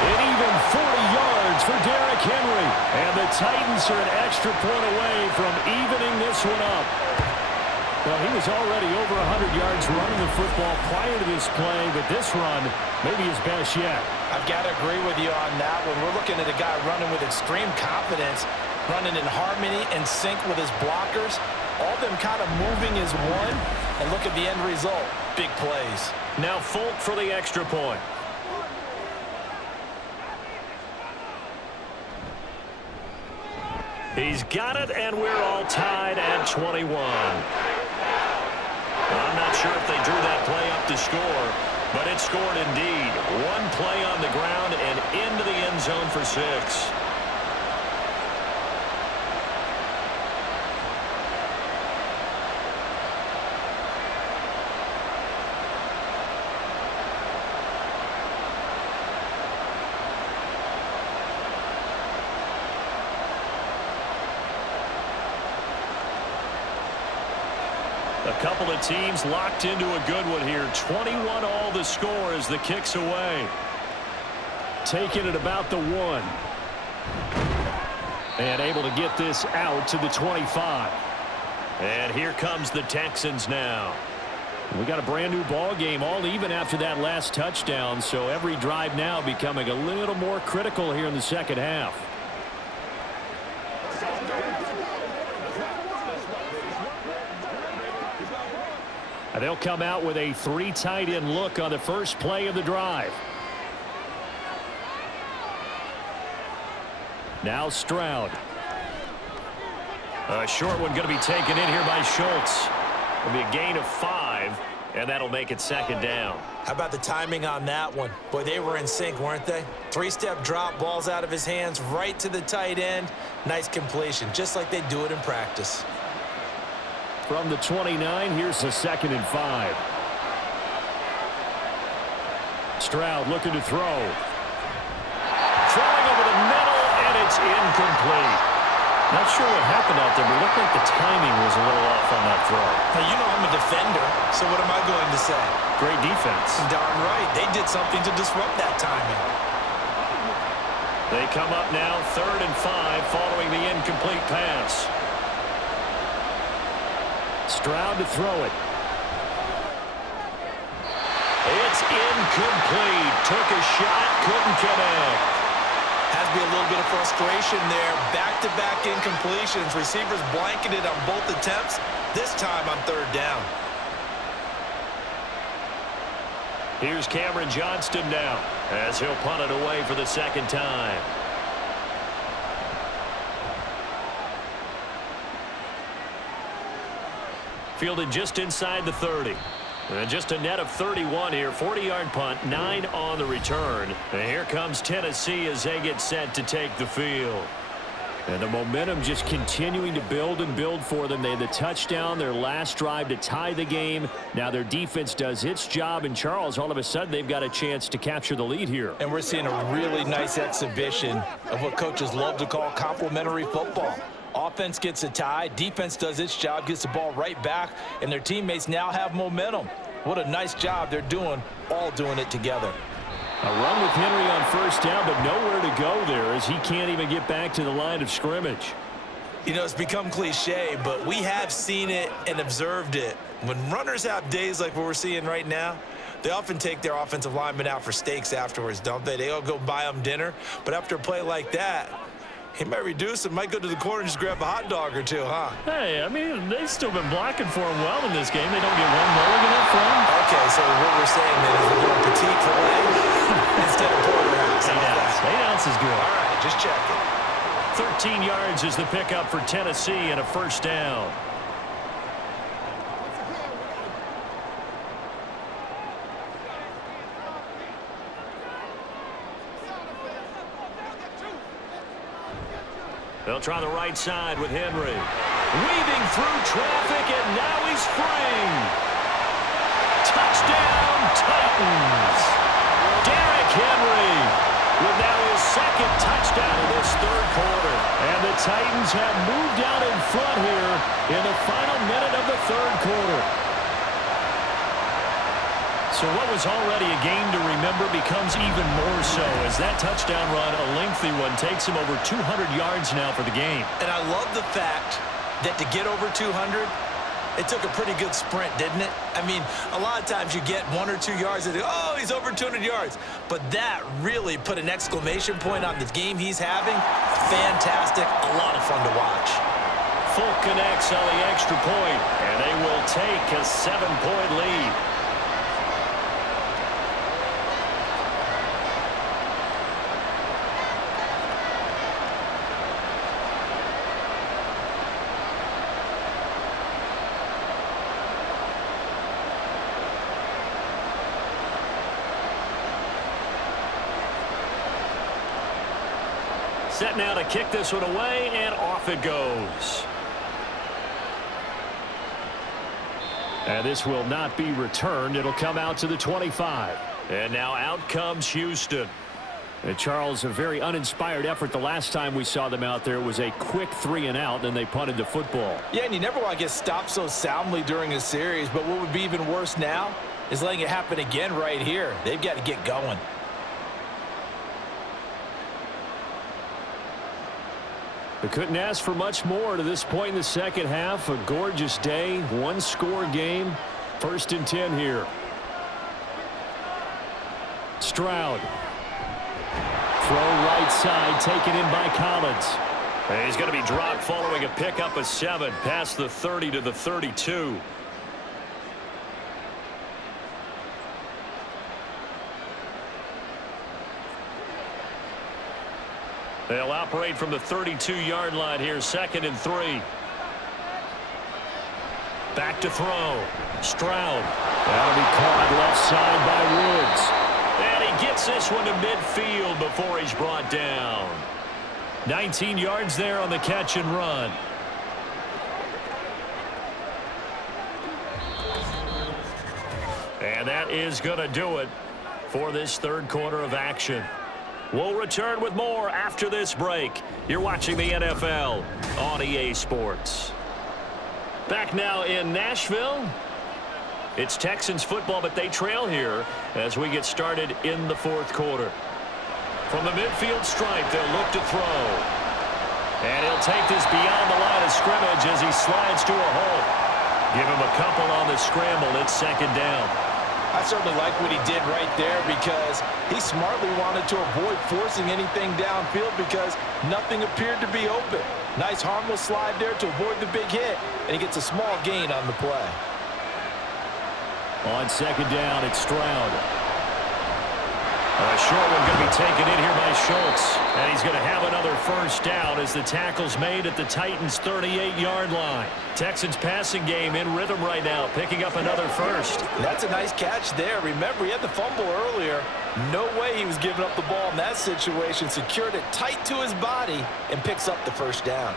An even 40 yards for Derrick Henry. And the Titans are an extra point away from evening this one up. Well, he was already over 100 yards running the football prior to this play, but this run may be his best yet. I've got to agree with you on that one. We're looking at a guy running with extreme confidence, running in harmony and sync with his blockers. All of them kind of moving as one. And look at the end result. Big plays. Now Folk for the extra point. He's got it, and we're all tied at 21. I'm not sure if they drew that play up to score, but it scored indeed. One play on the ground and into the end zone for 6. A couple of teams locked into a good one here. 21 all the score as the kick's away. Taking it about the 1. And able to get this out to the 25. And here comes the Texans now. We got a brand new ball game, all even after that last touchdown. So every drive now becoming a little more critical here in the second half. They'll come out with a 3 tight end look on the first play of the drive. Now Stroud. A short one going to be taken in here by Schultz. It'll be a gain of 5, and that'll make it second down. How about the timing on that one? Boy, they were in sync, weren't they? 3-step drop, balls out of his hands, right to the tight end. Nice completion, just like they do it in practice. From the 29, here's the 2nd and 5. Stroud looking to throw. Throwing over the middle, and it's incomplete. Not sure what happened out there, but it looked like the timing was a little off on that throw. Now, you know I'm a defender, so what am I going to say? Great defense. Darn right. They did something to disrupt that timing. They come up now 3rd and 5 following the incomplete pass. Stroud to throw it. It's incomplete. Took a shot, couldn't connect. Has to be a little bit of frustration there. Back-to-back incompletions. Receivers blanketed on both attempts, this time on 3rd down. Here's Cameron Johnston now as he'll punt it away for the 2nd time. Fielded just inside the 30. And just a net of 31 here. 40-yard punt, 9 on the return. And here comes Tennessee as they get set to take the field. And the momentum just continuing to build and build for them. They had the touchdown, their last drive to tie the game. Now their defense does its job. And Charles, all of a sudden, they've got a chance to capture the lead here. And we're seeing a really nice exhibition of what coaches love to call complementary football. Offense gets a tie, defense does its job, gets the ball right back, and their teammates now have momentum. What a nice job they're doing, all doing it together. A run with Henry on 1st down, but nowhere to go there as he can't even get back to the line of scrimmage. You know, it's become cliche, but we have seen it and observed it. When runners have days like what we're seeing right now, they often take their offensive linemen out for steaks afterwards, don't they? They all go buy them dinner, but after a play like that, he might reduce it, might go to the corner and just grab a hot dog or two, huh? Hey, I mean, they've still been blocking for him well in this game. They don't get one mulligan up for him. Okay, so what we're saying then is we're doing petite filet instead of porterhouse. 8 ounces good. All right, just checking. 13 yards is the pickup for Tennessee and a 1st down. They'll try the right side with Henry. weaving through traffic, and now he's free. Touchdown, Titans. Derrick Henry with now his second touchdown in this third quarter. And the Titans have moved out in front here in the final minute of the third quarter. So what was already a game to remember becomes even more so as that touchdown run, a lengthy one, takes him over 200 yards now for the game. And I love the fact that to get over 200, it took a pretty good sprint, didn't it? I mean, a lot of times you get 1 or 2 yards and oh, he's over 200 yards. But that really put an exclamation point on the game he's having. Fantastic. A lot of fun to watch. Full connects on the extra point, and they will take a 7-point lead. Set now to kick this one away, and off it goes. And this will not be returned. It'll come out to the 25. And now out comes Houston. And Charles, a very uninspired effort the last time we saw them out there. It was a quick 3 and out, and they punted the football. Yeah, and you never want to get stopped so soundly during a series, but what would be even worse now is letting it happen again right here. They've got to get going. They couldn't ask for much more to this point in the second half. A gorgeous day, one-score game. 1st and 10 here. Stroud. Throw right side, taken in by Collins. And he's going to be dropped following a pickup of 7 past the 30 to the 32. They'll operate from the 32-yard line here, 2nd and 3. Back to throw. Stroud. That'll be caught left side by Woods. And he gets this one to midfield before he's brought down. 19 yards there on the catch and run. And that is going to do it for this third quarter of action. We'll return with more after this break. You're watching the NFL on EA Sports. Back now in Nashville. It's Texans football, but they trail here as we get started in the fourth quarter. From the midfield stripe, they'll look to throw. And he'll take this beyond the line of scrimmage as he slides to a hole. Give him a couple on the scramble. It's 2nd down. I certainly like what he did right there because he smartly wanted to avoid forcing anything downfield because nothing appeared to be open. Nice harmless slide there to avoid the big hit, and he gets a small gain on the play. On 2nd down, it's Stroud. A short one going to be taken in here by Schultz. And he's going to have another 1st down as the tackle's made at the Titans' 38-yard line. Texans passing game in rhythm right now, picking up another 1st. That's a nice catch there. Remember, he had the fumble earlier. No way he was giving up the ball in that situation. Secured it tight to his body and picks up the 1st down.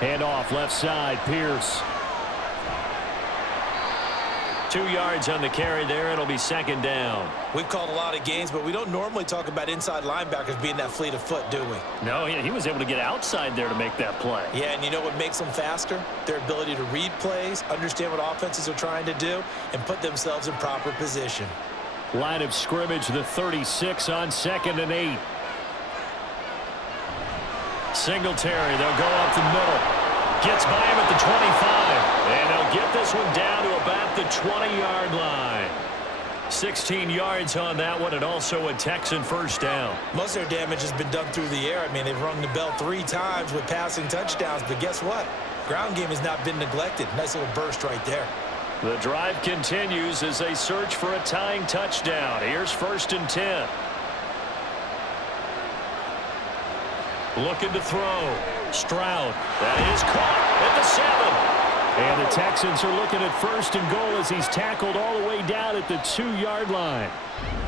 Hand off left side, Pierce. 2 yards on the carry there. It'll be 2nd down. We've called a lot of games, but we don't normally talk about inside linebackers being that fleet of foot, do we? No, he was able to get outside there to make that play. Yeah, and you know what makes them faster? Their ability to read plays, understand what offenses are trying to do, and put themselves in proper position. Line of scrimmage, the 36 on 2nd and 8. Singletary, they'll go up the middle. Gets by him at the 25. And they'll get this one down to about the 20-yard line. 16 yards on that one, and also a Texan 1st down. Most of their damage has been done through the air. I mean, they've rung the bell 3 times with passing touchdowns, but guess what? Ground game has not been neglected. Nice little burst right there. The drive continues as they search for a tying touchdown. Here's 1st and 10. Looking to throw. Stroud. That is caught at the 7. And the Texans are looking at 1st and goal as he's tackled all the way down at the 2-yard line.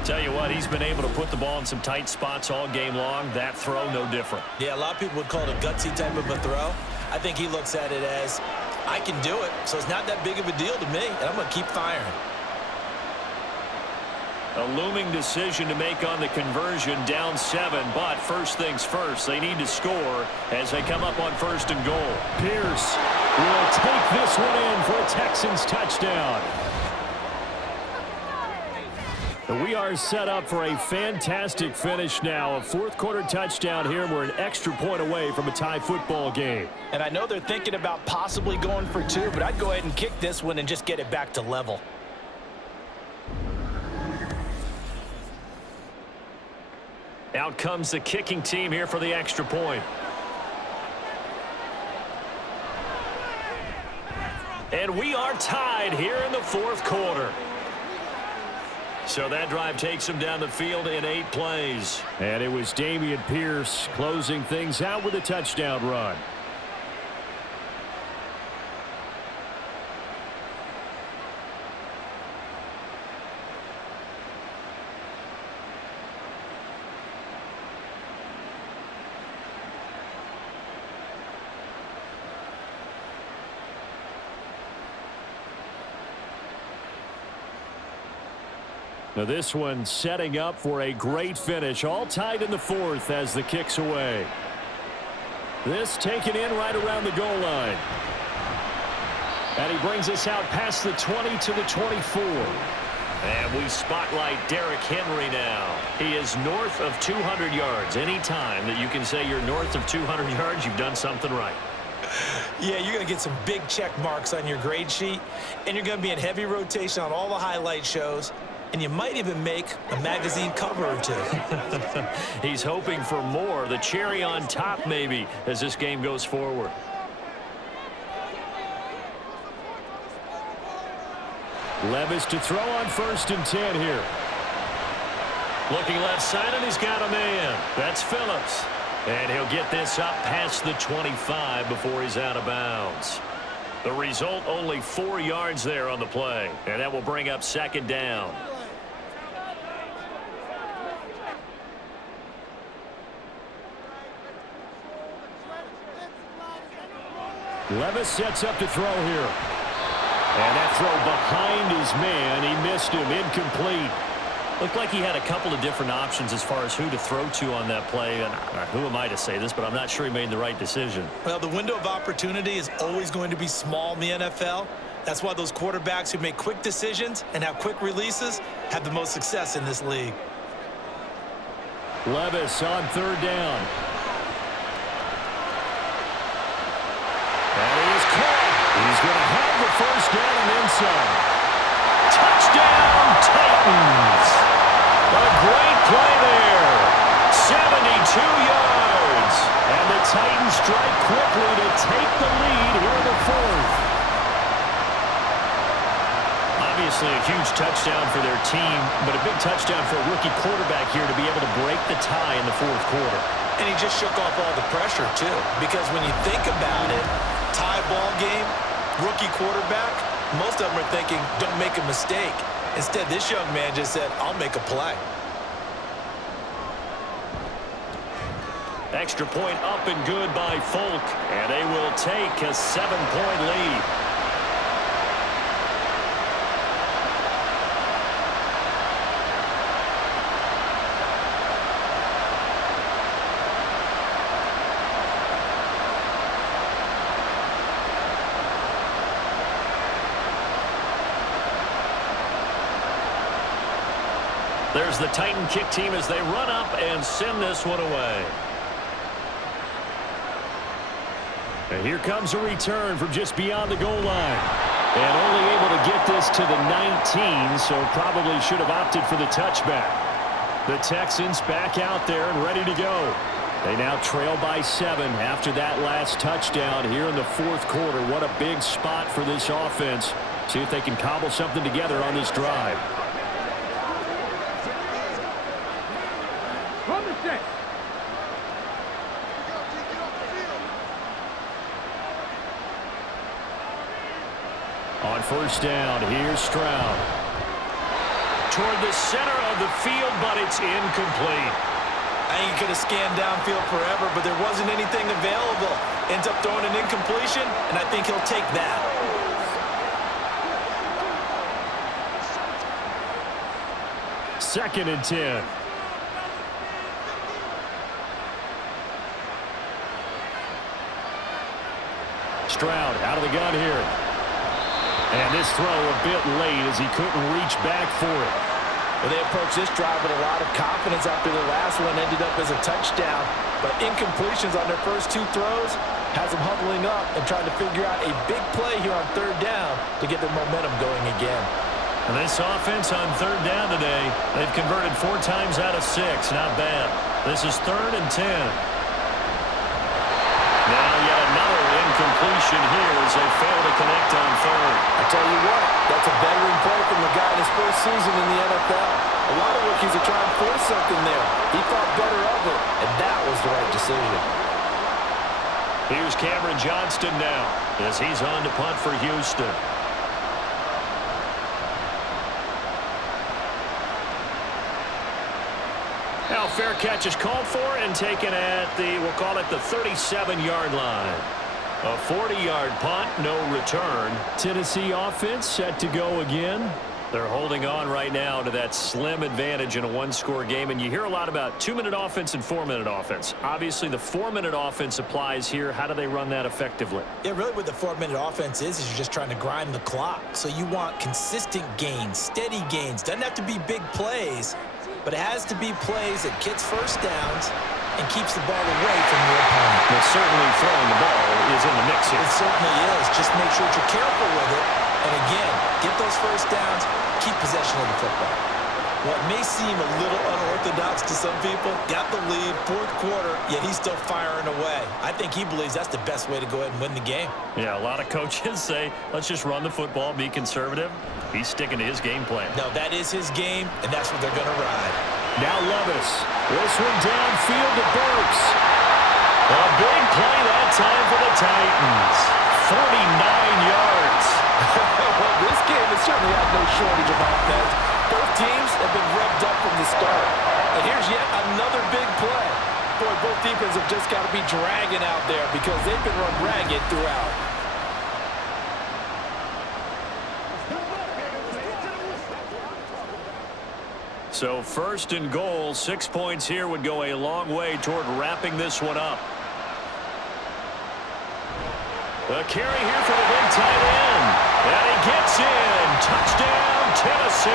Tell you what, he's been able to put the ball in some tight spots all game long. That throw, no different. Yeah, a lot of people would call it a gutsy type of a throw. I think he looks at it as, I can do it, so it's not that big of a deal to me, and I'm going to keep firing. A looming decision to make on the conversion, down 7, but first things first, they need to score as they come up on 1st and goal. Pierce will take this one in for a Texans touchdown. We are set up for a fantastic finish now. A 4th-quarter touchdown here. We're an extra point away from a tie football game. And I know they're thinking about possibly going for 2, but I'd go ahead and kick this one and just get it back to level. Out comes the kicking team here for the extra point. And we are tied here in the 4th quarter. So that drive takes him down the field in 8 plays. And it was Dameon Pierce closing things out with a touchdown run. Now this one setting up for a great finish. All tied in the 4th as the kick's away. This taken in right around the goal line. And he brings us out past the 20 to the 24. And we spotlight Derrick Henry now. He is north of 200 yards. Any time that you can say you're north of 200 yards, you've done something right. Yeah, you're going to get some big check marks on your grade sheet, and you're going to be in heavy rotation on all the highlight shows. And you might even make a magazine cover or 2. He's hoping for more, the cherry on top maybe, as this game goes forward. Levis to throw on 1st and 10 here. Looking left side, and he's got a man. That's Phillips. And he'll get this up past the 25 before he's out of bounds. The result, only 4 yards there on the play. And that will bring up 2nd down. Levis sets up to throw here. And that throw behind his man. He missed him. Incomplete. Looked like he had a couple of different options as far as who to throw to on that play. And who am I to say this, but I'm not sure he made the right decision. Well, the window of opportunity is always going to be small in the NFL. That's why those quarterbacks who make quick decisions and have quick releases have the most success in this league. Levis on 3rd down. And he is caught. He's going to have the 1st down and then some. Touchdown, Titans! A great play there. 72 yards. And the Titans strike quickly to take the lead here in the 4th. Obviously a huge touchdown for their team, but a big touchdown for a rookie quarterback here to be able to break the tie in the 4th quarter. And he just shook off all the pressure, too. Because when you think about it, tie ball game, rookie quarterback, most of them are thinking, don't make a mistake. Instead, this young man just said, I'll make a play. Extra point up and good by Folk, and they will take a 7-point lead. There's the Titan kick team as they run up and send this one away. And here comes a return from just beyond the goal line. And only able to get this to the 19, so probably should have opted for the touchback. The Texans back out there and ready to go. They now trail by 7 after that last touchdown here in the 4th quarter. What a big spot for this offense. See if they can cobble something together on this drive. first down. Here's Stroud. Toward the center of the field, but it's incomplete. I think he could have scanned downfield forever, but there wasn't anything available. Ends up throwing an incompletion, and I think he'll take that. Second and 10. Stroud out of the gun here. And this throw a bit late as he couldn't reach back for it. Well, they approached this drive with a lot of confidence after the last one ended up as a touchdown. But incompletions on their first two throws has them huddling up and trying to figure out a big play here on third down to get their momentum going again. And this offense on third down today, they've converted 4 times out of 6. Not bad. This is 3rd and 10. Now yet another incompletion here as they fail to connect on third. I tell you what, that's a veteran play from the guy in his first season in the NFL. A lot of rookies are trying to force something there. He thought better of it, and that was the right decision. Here's Cameron Johnston now as he's on to punt for Houston. Now fair catch is called for and taken at we'll call it the 37-yard line. A 40-yard punt, no return. Tennessee offense set to go again. They're holding on right now to that slim advantage in a one-score game, and you hear a lot about 2-minute offense and 4-minute offense. Obviously, the 4-minute offense applies here. How do they run that effectively? Yeah, really what the 4-minute offense is you're just trying to grind the clock. So you want consistent gains, steady gains. Doesn't have to be big plays, but it has to be plays that gets first downs and keeps the ball away from your opponent. But certainly throwing the ball is in the mix here. It certainly is. Just make sure that you're careful with it. And again, get those first downs, keep possession of the football. What may seem a little unorthodox to some people, got the lead, 4th quarter, yet he's still firing away. I think he believes that's the best way to go ahead and win the game. Yeah, a lot of coaches say, let's just run the football, be conservative. He's sticking to his game plan. No, that is his game, and that's what they're going to ride. Now Levis. This one downfield to Burks. A big play that time for the Titans. 49 yards. Well, this game has certainly had no shortage of offense. Both teams have been revved up from the start. And here's yet another big play. Boy, both defenses have just got to be dragging out there because they've been run ragged throughout. So 1st and goal, 6 points here would go a long way toward wrapping this one up. A carry here for the big tight end. And he gets in. Touchdown, Tennessee.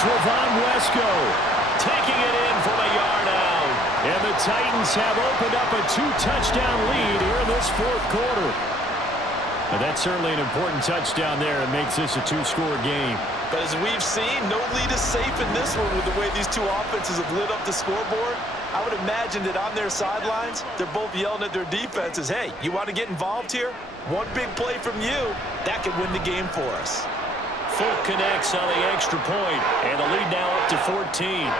Trevon Wesco Taking it in from a yard out. And the Titans have opened up a 2-touchdown lead here in this 4th quarter. And that's certainly an important touchdown there. It makes this a 2-score game. But as we've seen, no lead is safe in this one with the way these two offenses have lit up the scoreboard. I would imagine that on their sidelines, they're both yelling at their defenses, hey, you want to get involved here? One big play from you, that could win the game for us. Folk connects on the extra point, and the lead now up to 14.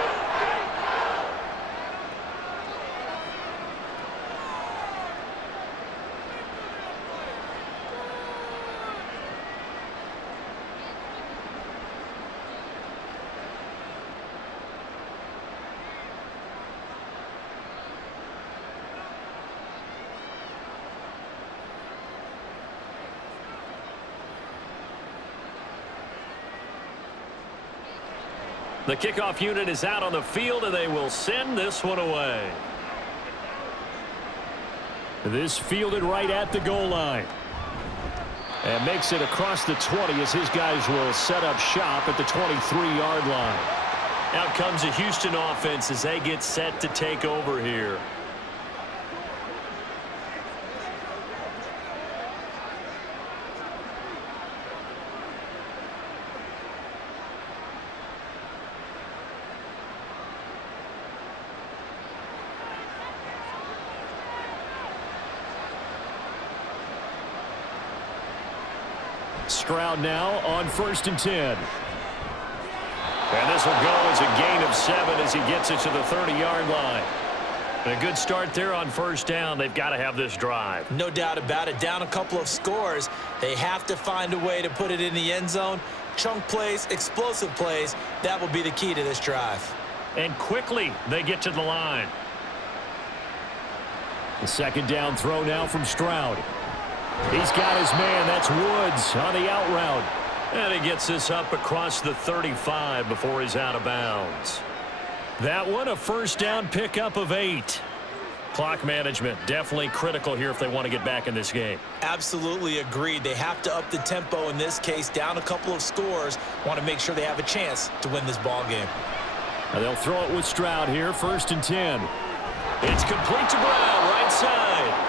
The kickoff unit is out on the field, and they will send this one away. This fielded right at the goal line. And makes it across the 20 as his guys will set up shop at the 23-yard line. Out comes the Houston offense as they get set to take over here. Stroud now on 1st and 10. And this will go as a gain of 7 as he gets it to the 30-yard line. A good start there on first down. They've got to have this drive. No doubt about it. Down a couple of scores. They have to find a way to put it in the end zone. Chunk plays, explosive plays. That will be the key to this drive. And quickly they get to the line. The second down throw now from Stroud. He's got his man. That's Woods on the out route. And he gets this up across the 35 before he's out of bounds. That one, a first down pickup of 8. Clock management definitely critical here if they want to get back in this game. Absolutely agreed. They have to up the tempo in this case. Down a couple of scores. Want to make sure they have a chance to win this ball game. And they'll throw it with Stroud here. 1st and 10. It's complete to Brown, right side.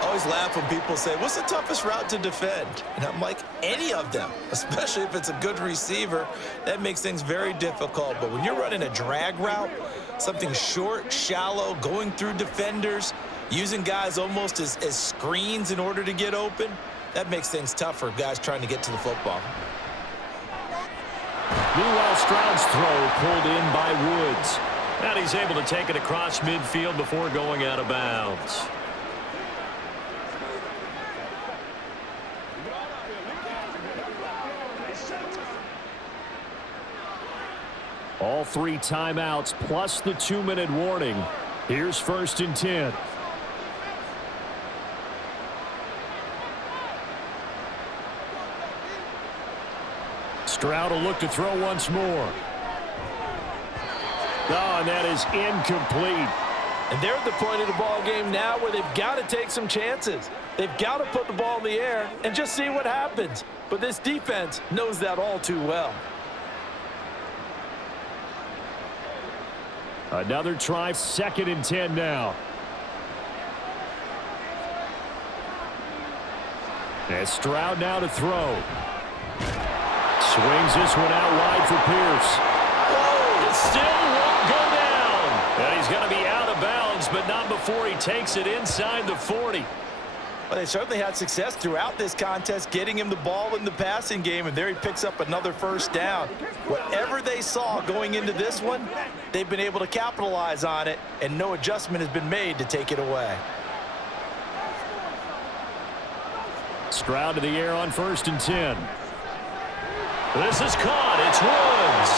I always laugh when people say, what's the toughest route to defend? And I'm like, any of them, especially if it's a good receiver. That makes things very difficult. But when you're running a drag route, something short, shallow, going through defenders, using guys almost as screens in order to get open, that makes things tough for guys trying to get to the football. Meanwhile, Stroud's throw pulled in by Woods. And he's able to take it across midfield before going out of bounds. All 3 timeouts plus the 2-minute warning. Here's 1st and 10. Stroud will look to throw once more. Oh, and that is incomplete. And they're at the point of the ball game now where they've got to take some chances. They've got to put the ball in the air and just see what happens. But this defense knows that all too well. Another try, 2nd and 10 now. And Stroud now to throw. Swings this one out wide for Pierce. It still won't go down. And he's going to be out of bounds, but not before he takes it inside the 40. Well, they certainly had success throughout this contest, getting him the ball in the passing game, and there he picks up another first down. Whatever they saw going into this one, they've been able to capitalize on it, and no adjustment has been made to take it away. Stroud to the air on 1st and 10. This is caught. It's Woods.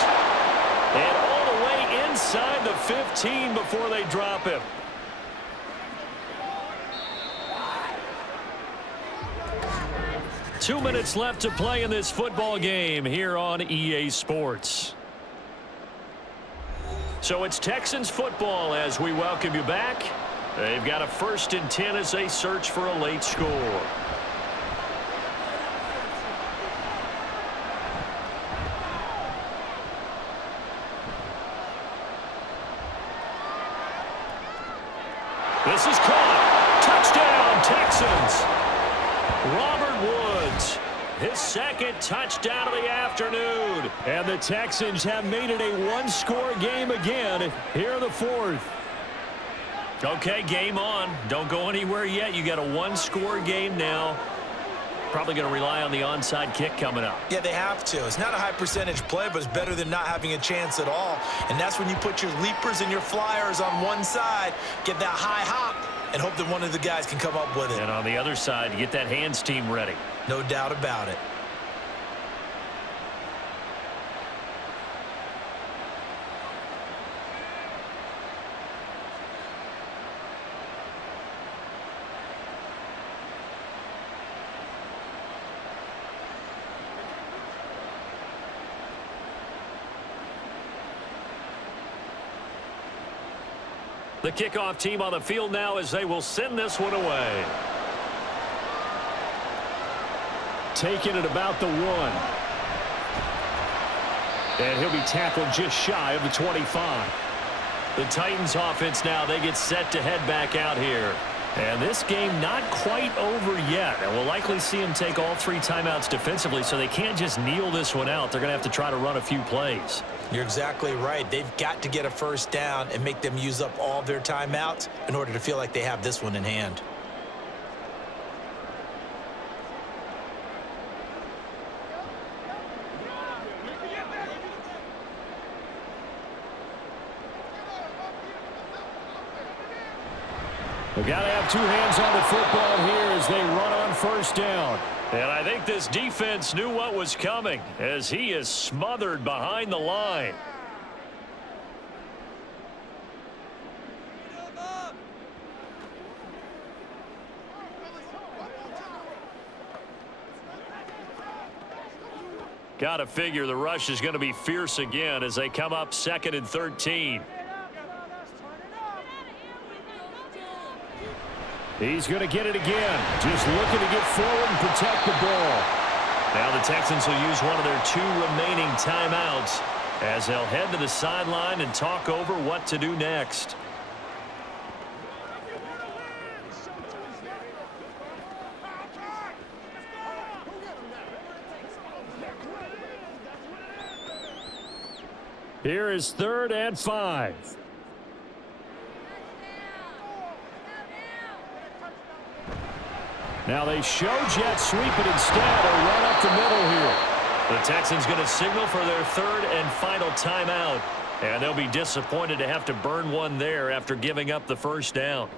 And all the way inside the 15 before they drop him. Two minutes left to play in this football game here on EA Sports. So it's Texans football as we welcome you back. They've got a 1st and 10 as they search for a late score. This is caught. Touchdown, Texans. Robert Woods, his 2nd touchdown of the afternoon. And the Texans have made it a 1-score game again here in the 4th. Okay, game on. Don't go anywhere yet. You got a 1-score game now. Probably going to rely on the onside kick coming up. Yeah, they have to. It's not a high percentage play, but it's better than not having a chance at all. And that's when you put your leapers and your flyers on one side, get that high hop, and hope that one of the guys can come up with it. And on the other side, get that hands team ready. No doubt about it. The kickoff team on the field now as they will send this one away. Taking it about the 1. And he'll be tackled just shy of the 25. The Titans offense now, they get set to head back out here. And this game not quite over yet. And we'll likely see them take all 3 timeouts defensively, so they can't just kneel this one out. They're going to have to try to run a few plays. You're exactly right. They've got to get a first down and make them use up all their timeouts in order to feel like they have this one in hand. We've got to have two hands on the football here as they run on first down. And I think this defense knew what was coming as he is smothered behind the line. Got to figure the rush is going to be fierce again as they come up 2nd and 13. He's going to get it again. Just looking to get forward and protect the ball. Now the Texans will use one of their 2 remaining timeouts as they'll head to the sideline and talk over what to do next. Here is 3rd and 5. Now they show jet sweep it instead or run up the middle here. The Texans going to signal for their 3rd and final timeout. And they'll be disappointed to have to burn one there after giving up the first down.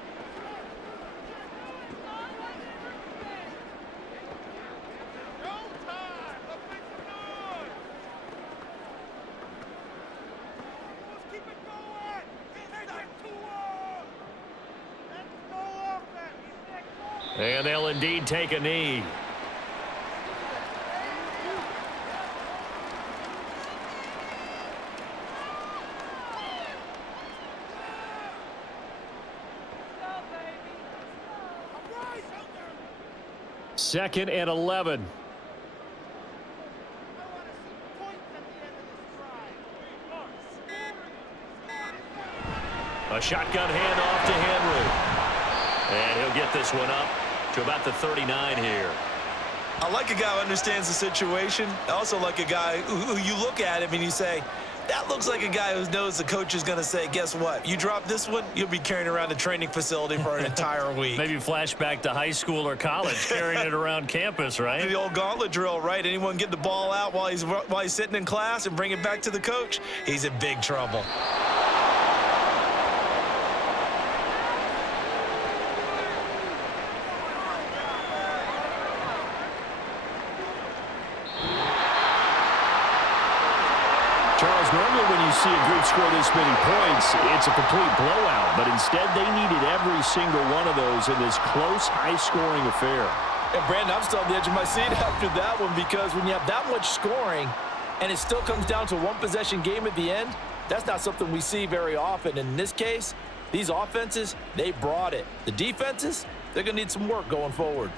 And they'll indeed take a knee. Second and 11. A shotgun handoff to Henry. And he'll get this one up to about the 39 here. I like a guy who understands the situation. I also like a guy who you look at him and you say, that looks like a guy who knows the coach is going to say, guess what? You drop this one, you'll be carrying around a training facility for an entire week. Maybe flashback to high school or college, carrying it around campus, right? The old gauntlet drill, right? Anyone get the ball out while he's sitting in class and bring it back to the coach, he's in big trouble. Charles, normally when you see a group score this many points, it's a complete blowout. But instead, they needed every single one of those in this close, high-scoring affair. And, Brandon, I'm still on the edge of my seat after that one because when you have that much scoring and it still comes down to a one-possession game at the end, that's not something we see very often. In this case, these offenses, they brought it. The defenses, they're going to need some work going forward.